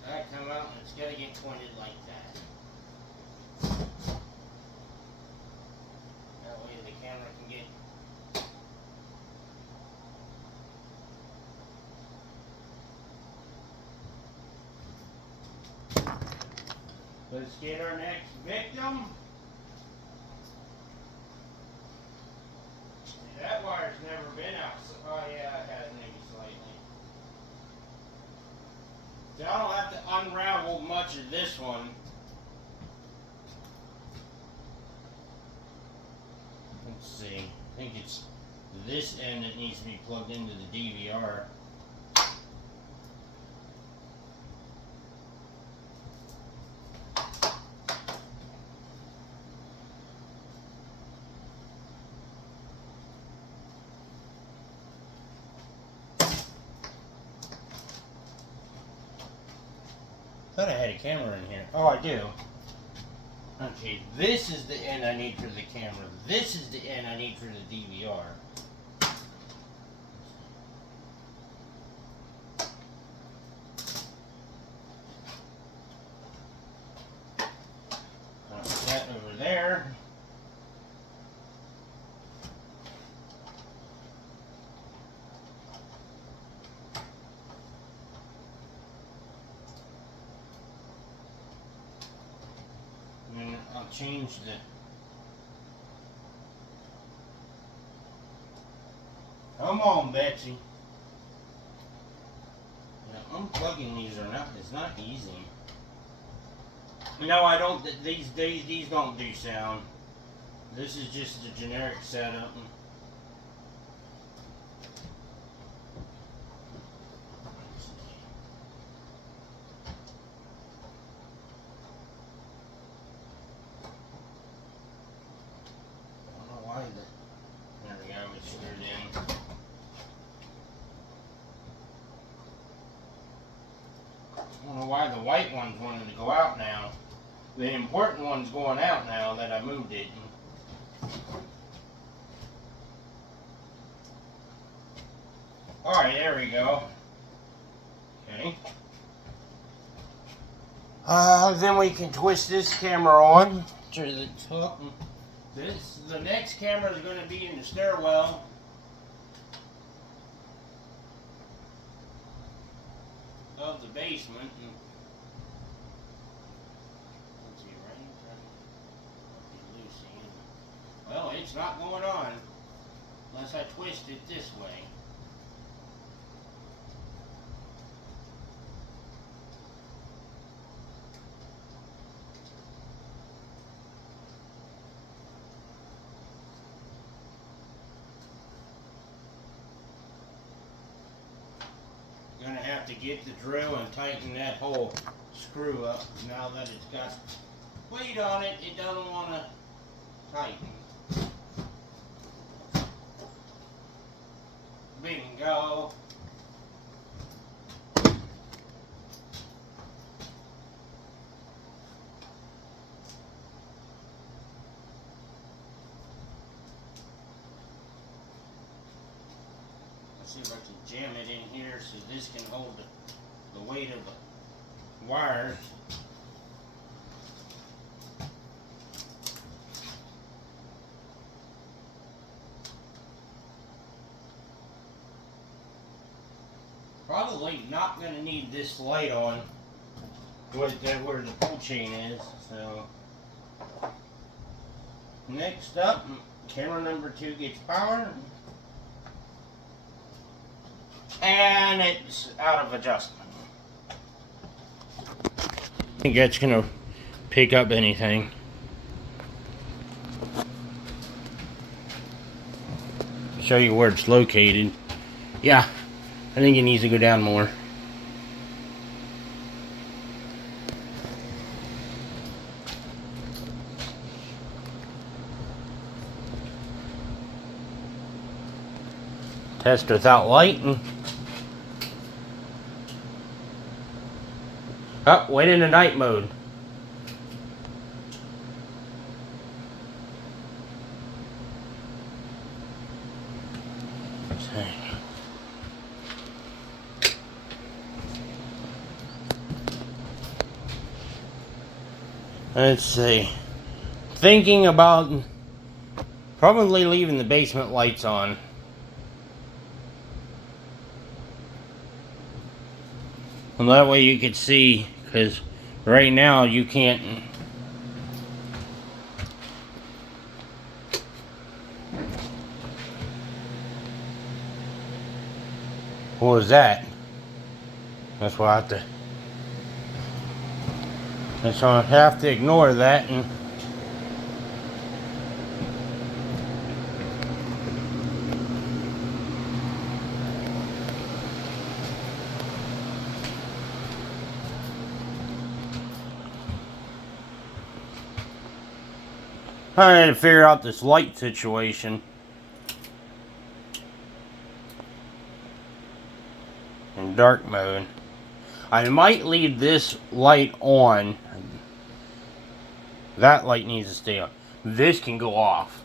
That come out and it's got to get pointed like that. That way the camera can get. Let's get our next victim. See, that wire's never been out. Oh yeah, it has maybe slightly. So I don't have to unravel much of this one. Let's see. I think it's this end that needs to be plugged into the DVR. I thought I had a camera in here. Oh, I do. Okay, this is the end I need for the camera. This is the end I need for the DVR. Put that over there. And I'll change the Come on, Betsy. Now, unplugging these is not easy. No, I don't. These don't do sound. This is just the generic setup. There we go, it's screwed in. I don't know why the white one's wanting to go out now. The important one's going out now that I moved it. Alright, there we go. Okay. Then we can twist this camera on to the top. The next camera is going to be in the stairwell. Of the basement. Let's see, right? Well, it's not going on unless I twist it this way. Gonna have to get the drill and tighten that whole screw up. Now that it's got weight on it, it doesn't want to tighten. Bingo. see if I can jam it in here so this can hold the weight of the wires. Probably not going to need this light on where the pull chain is. So next up, camera number 2 gets power. And it's out of adjustment. I think that's going to pick up anything. Show you where it's located. Yeah, I think it needs to go down more. Test without light. Oh, went into night mode. Let's see. Thinking about probably leaving the basement lights on. And that way you could see, because right now you can't. What was that? That's why I have to. And so I have to ignore that and I had to figure out this light situation. In dark mode. I might leave this light on. That light needs to stay on. This can go off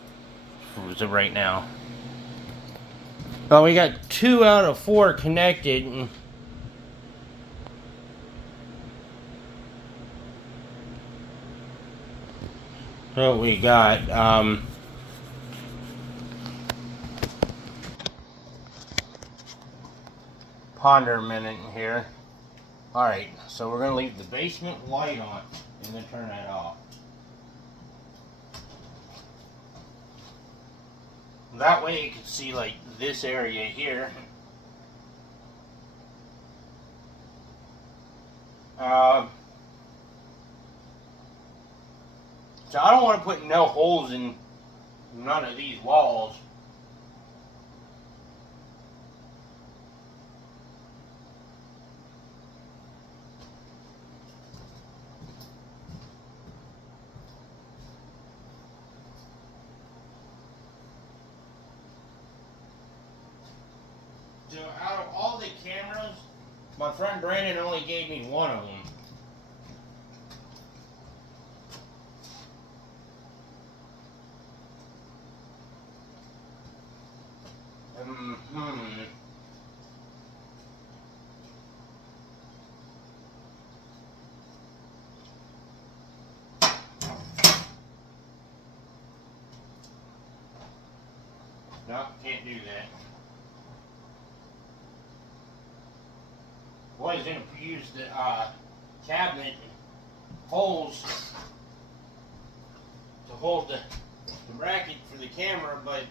for right now. Well, we got 2 out of 4 connected. What we got? Ponder a minute here. Alright, so we're going to leave the basement light on and then turn that off. That way you can see like this area here. So I don't want to put no holes in none of these walls. So out of all the cameras, my friend Brandon only gave me one of them. No, can't do that. Was going to use the cabinet holes to hold the bracket for the camera, but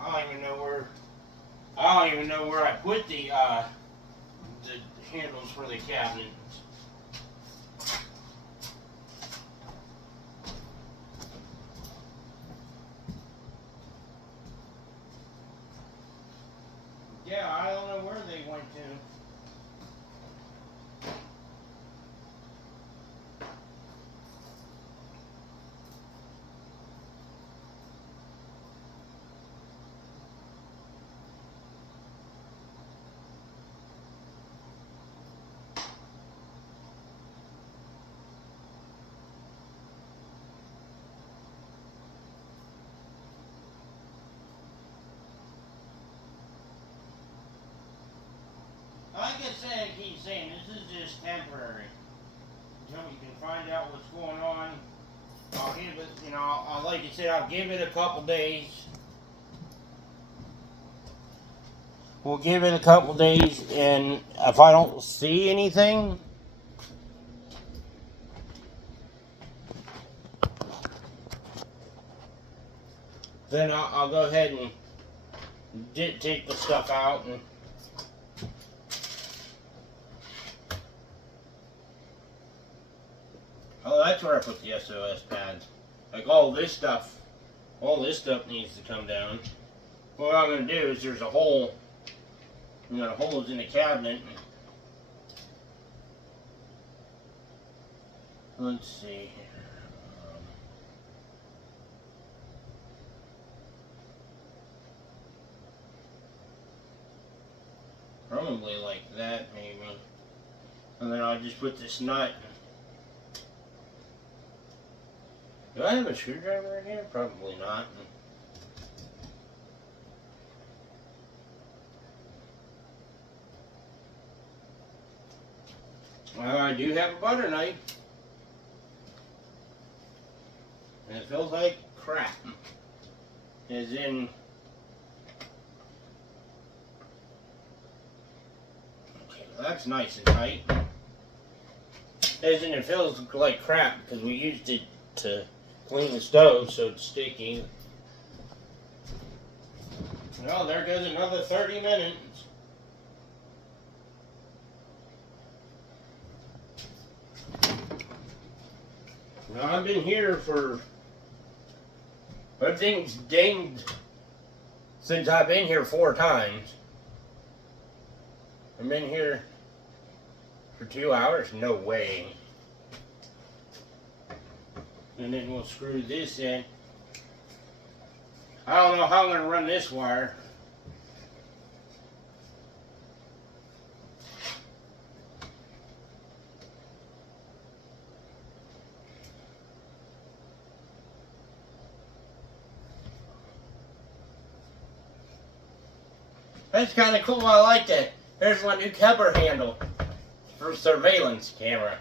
I don't even know where I put the handles for the cabinet. Yeah, I don't know where they went to. say, I keep saying, this is just temporary. Until we can find out what's going on. I'll give it, like I said, I'll give it a couple days. We'll give it a couple days, and if I don't see anything, then I'll go ahead and take the stuff out. And oh, that's where I put the SOS pads. Like all this stuff needs to come down. What I'm going to do is there's a hole, holes in the cabinet. Let's see here. Probably like that, maybe. And then I'll just put this nut. Do I have a screwdriver in here? Probably not. Well, I do have a butter knife. And it feels like crap. As in... Okay, well that's nice and tight. As in it feels like crap because we used it to clean the stove so it's sticky. Well, there goes another 30 minutes. Now, I've been here for, I think, dinged since I've been here 4 times. I've been here for 2 hours? No way. And then we'll screw this in. I don't know how I'm going to run this wire. That's kind of cool. I like that. There's my new cover handle for surveillance camera.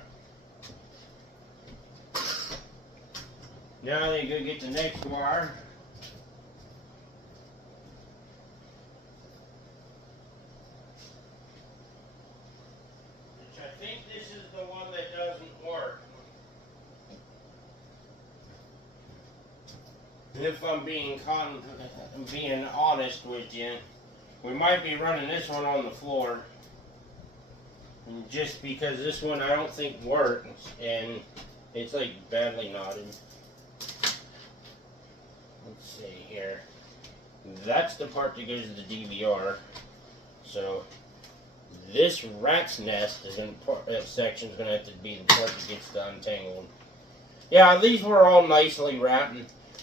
Now they go get the next wire. Which I think this is the one that doesn't work. If I'm being honest with you, we might be running this one on the floor. Just because this one I don't think works, and it's like badly knotted. Let's see here. That's the part that goes to the DVR. So this rat's nest is in that section is going to have to be the part that gets untangled. Yeah, these were all nicely wrapped.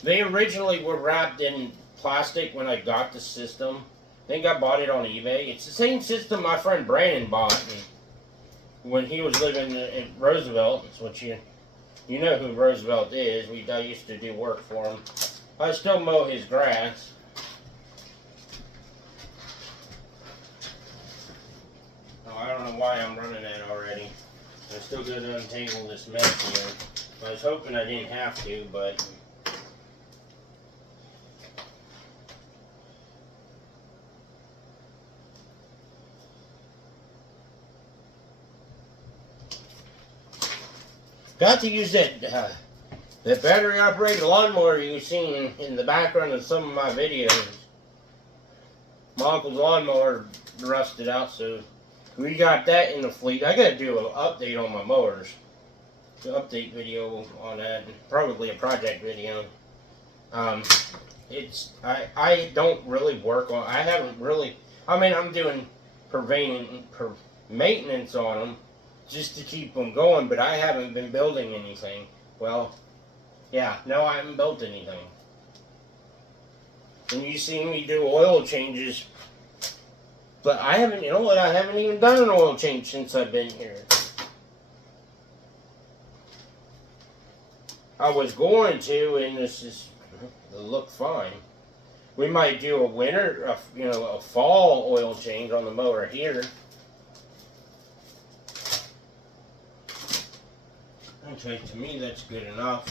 They originally were wrapped in plastic when I got the system. I think I bought it on eBay. It's the same system my friend Brandon bought when he was living in Roosevelt. It's what you know who Roosevelt is. I used to do work for him. I still mow his grass. Oh, I don't know why I'm running that already. I still got to untangle this mess here. I was hoping I didn't have to, but... Got to use that battery operated lawnmower you've seen in the background of some of my videos. My uncle's lawnmower rusted out, so we got that in the fleet. I got to do an update on my mowers. An update video on that, probably a project video. I don't really work on. I haven't really. I mean, I'm doing maintenance on them just to keep them going, but I haven't been building anything. Well, yeah, no, I haven't built anything. And you see me do oil changes, but I haven't, you know what, I haven't even done an oil change since I've been here. I was going to, and it'll look fine. We might do a winter, a fall oil change on the mower here. To me, that's good enough.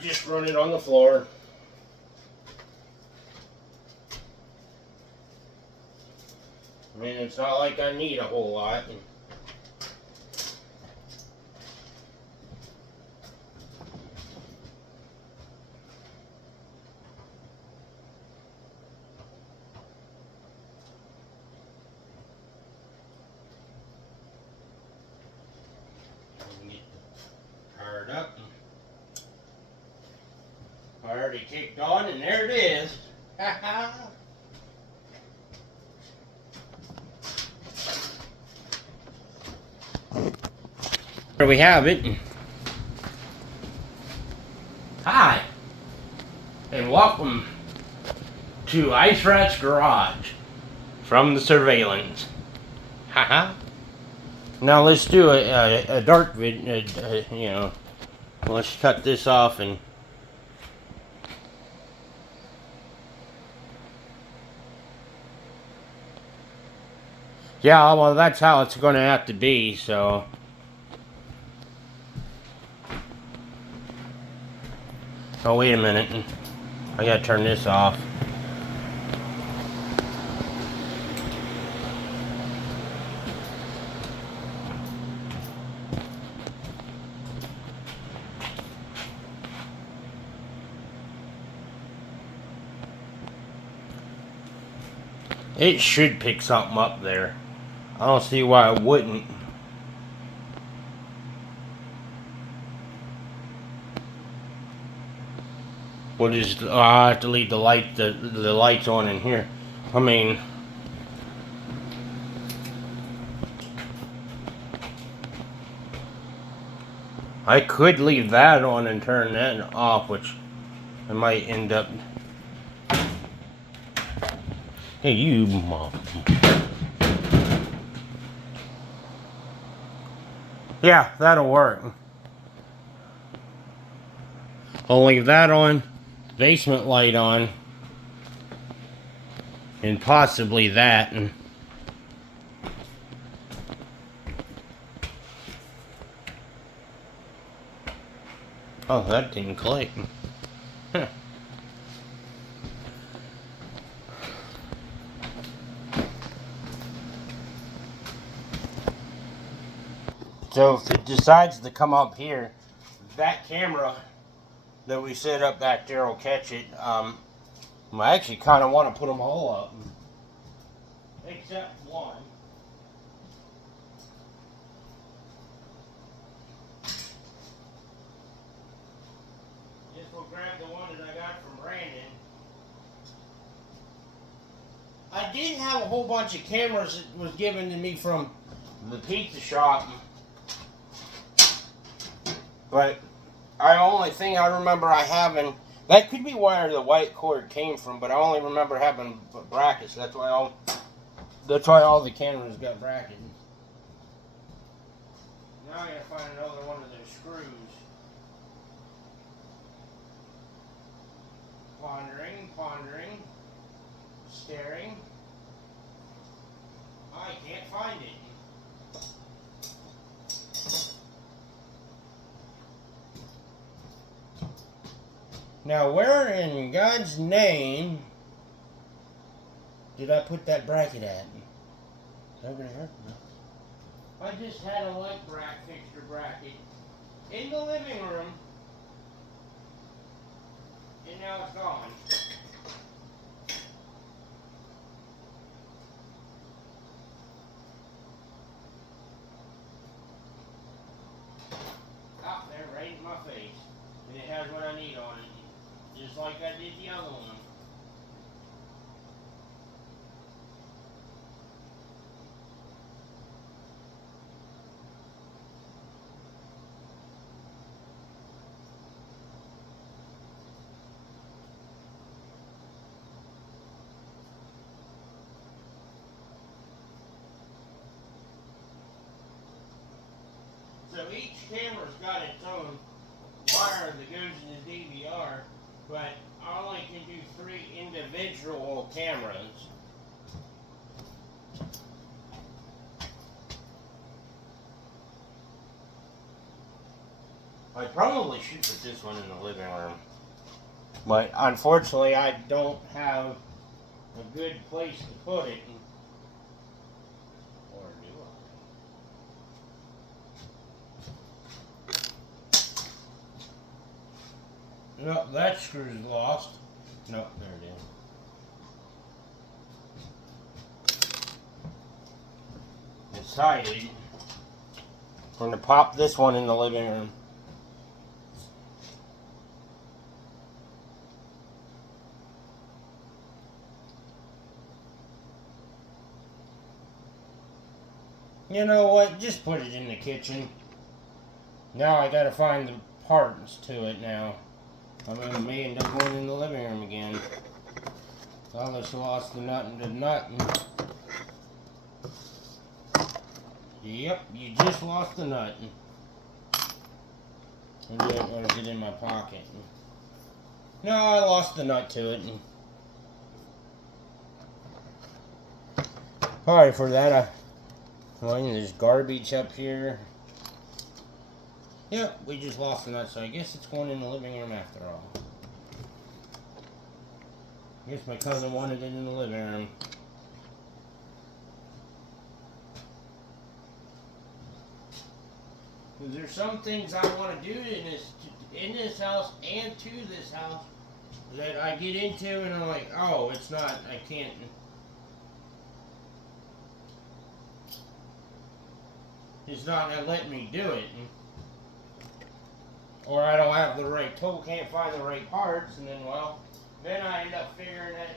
Just run it on the floor. I mean, it's not like I need a whole lot. Get fired up. I already kicked on, and there it is. There we have it. Hi, and welcome to Ice Rat's Garage from the surveillance. Haha. Now let's do a dark vid. You know, let's cut this off and. Yeah, well, that's how it's going to have to be, so. Oh, wait a minute. I gotta turn this off. It should pick something up there. I don't see why it wouldn't. We'll just, I have to leave the lights on in here. I mean, I could leave that on and turn that off, which I might end up. Hey, you mom. Yeah, that'll work. I'll leave that on, basement light on, and possibly that. And oh, that didn't click. Huh. So if it decides to come up here, that camera that we set up back there will catch it. I actually kind of want to put them all up, except one. Just will grab the one that I got from Brandon. I did have a whole bunch of cameras that was given to me from the pizza shop, but the only thing I remember I having, that could be where the white cord came from, but I only remember having brackets. That's why all the cameras got brackets. Now I gotta find another one of those screws. Pondering, staring. I can't find it. Now, where in God's name did I put that bracket at? Over there? No. I just had a light fixture bracket in the living room, and now it's gone. Out there, right in my face, and it has what I need on it. Just like I did the other one. So each camera's got its own wire that goes in the DVR, but I only can do 3 individual cameras. I probably should put this one in the living room, but unfortunately I don't have a good place to put it. Or do I? Nope, that screw's lost. Nope, there it is. Decided we're gonna pop this one in the living room. You know what? Just put it in the kitchen. Now I gotta find the parts to it now. I may end up going in the living room again. I just lost the nut and the nut. Yep, you just lost the nut. Or is it in my pocket? No, I lost the nut to it. Sorry for that. There's garbage up here. Yep, we just lost the nut, so I guess it's going in the living room after all. I guess my cousin wanted it in the living room. There's some things I want to do in this house and to this house that I get into and I'm like, oh, it's not, I can't. It's not gonna let me do it. Or I don't have the right tool, can't find the right parts, and then, well, then I end up figuring that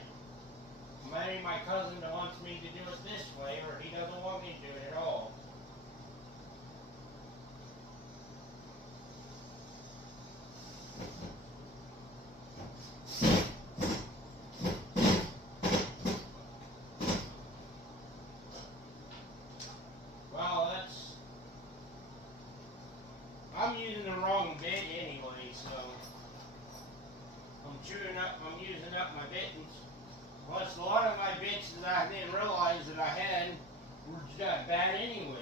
maybe my cousin wants me to do it this way, or he doesn't want me to do it at all. Well, I'm using the wrong bit anyway, so I'm using up my bittings. Plus, a lot of my bits that I didn't realize that I had were just bad anyways.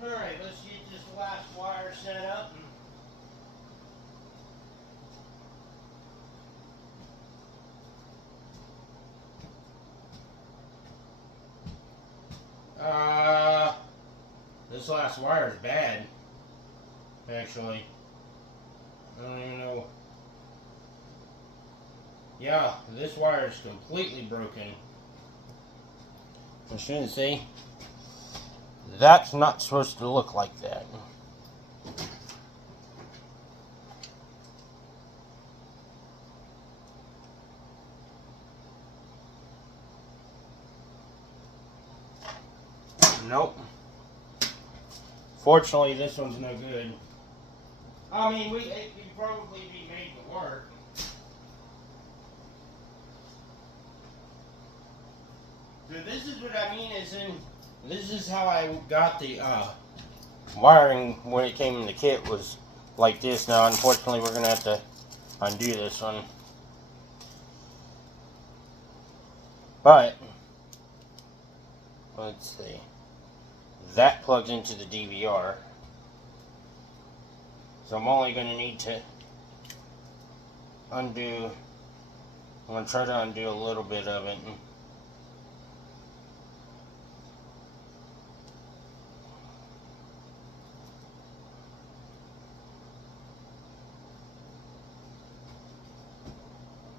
Alright, let's get this last wire set up. This last wire is bad. Actually. I don't even know. Yeah, this wire is completely broken. I shouldn't see. That's not supposed to look like that. Nope. Fortunately, this one's no good. I mean, it could probably be made to work. So this is what I mean this is how I got the wiring when it came in the kit was like this. Now, unfortunately, we're going to have to undo this one. But, let's see. That plugs into the DVR. So I'm only going to need to undo. I'm going to try to undo a little bit of it.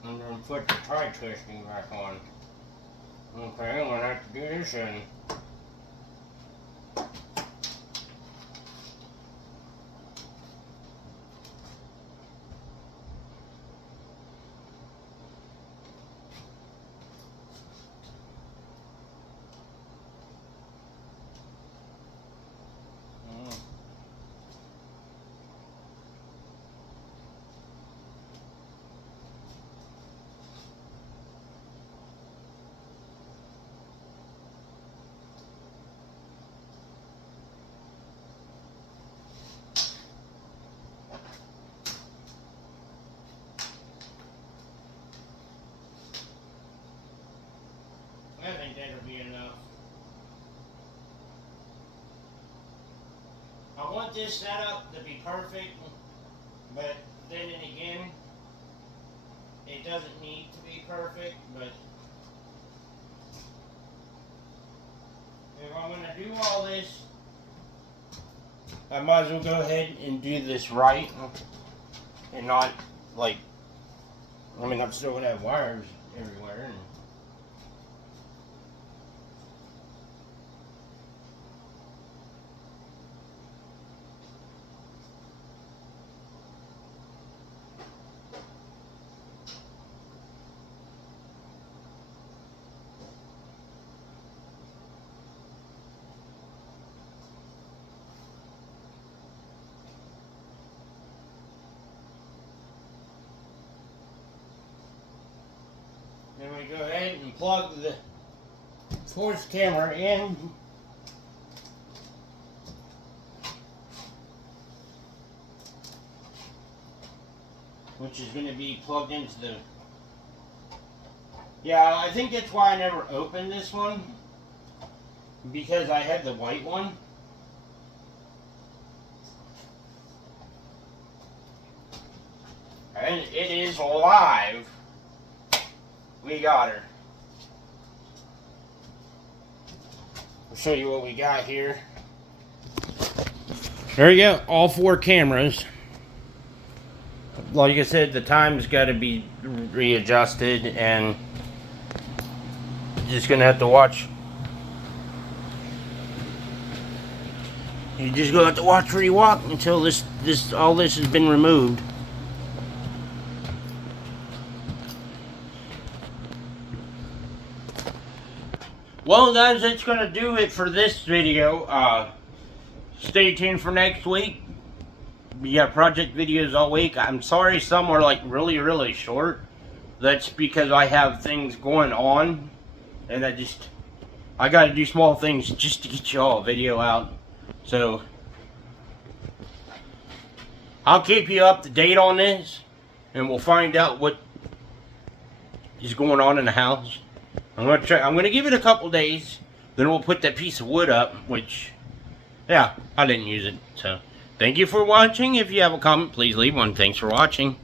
I'm going to put the tie twisting back on. Okay, I'm going to have to do this in. I think that'll be enough. I want this setup to be perfect, but then and again, it doesn't need to be perfect, but if I'm going to do all this, I might as well go ahead and do this right and not, like, I mean, I'm still going to have wires everywhere. And then we go ahead and plug the fourth camera in. Which is going to be plugged into the... Yeah, I think that's why I never opened this one. Because I had the white one. And it is live. We got her. I'll show you what we got here. There you go, all 4 cameras. Like I said, the time's got to be readjusted, and just gonna have to watch. You're just gonna have to watch where you walk until all this has been removed. Well, guys, that's going to do it for this video. Stay tuned for next week. We got project videos all week. I'm sorry some are like really short. That's because I have things going on. And I got to do small things just to get y'all a video out. So, I'll keep you up to date on this. And we'll find out what is going on in the house. I'm gonna give it a couple days, then we'll put that piece of wood up, which, yeah, I didn't use it. So, thank you for watching. If you have a comment, please leave one. Thanks for watching.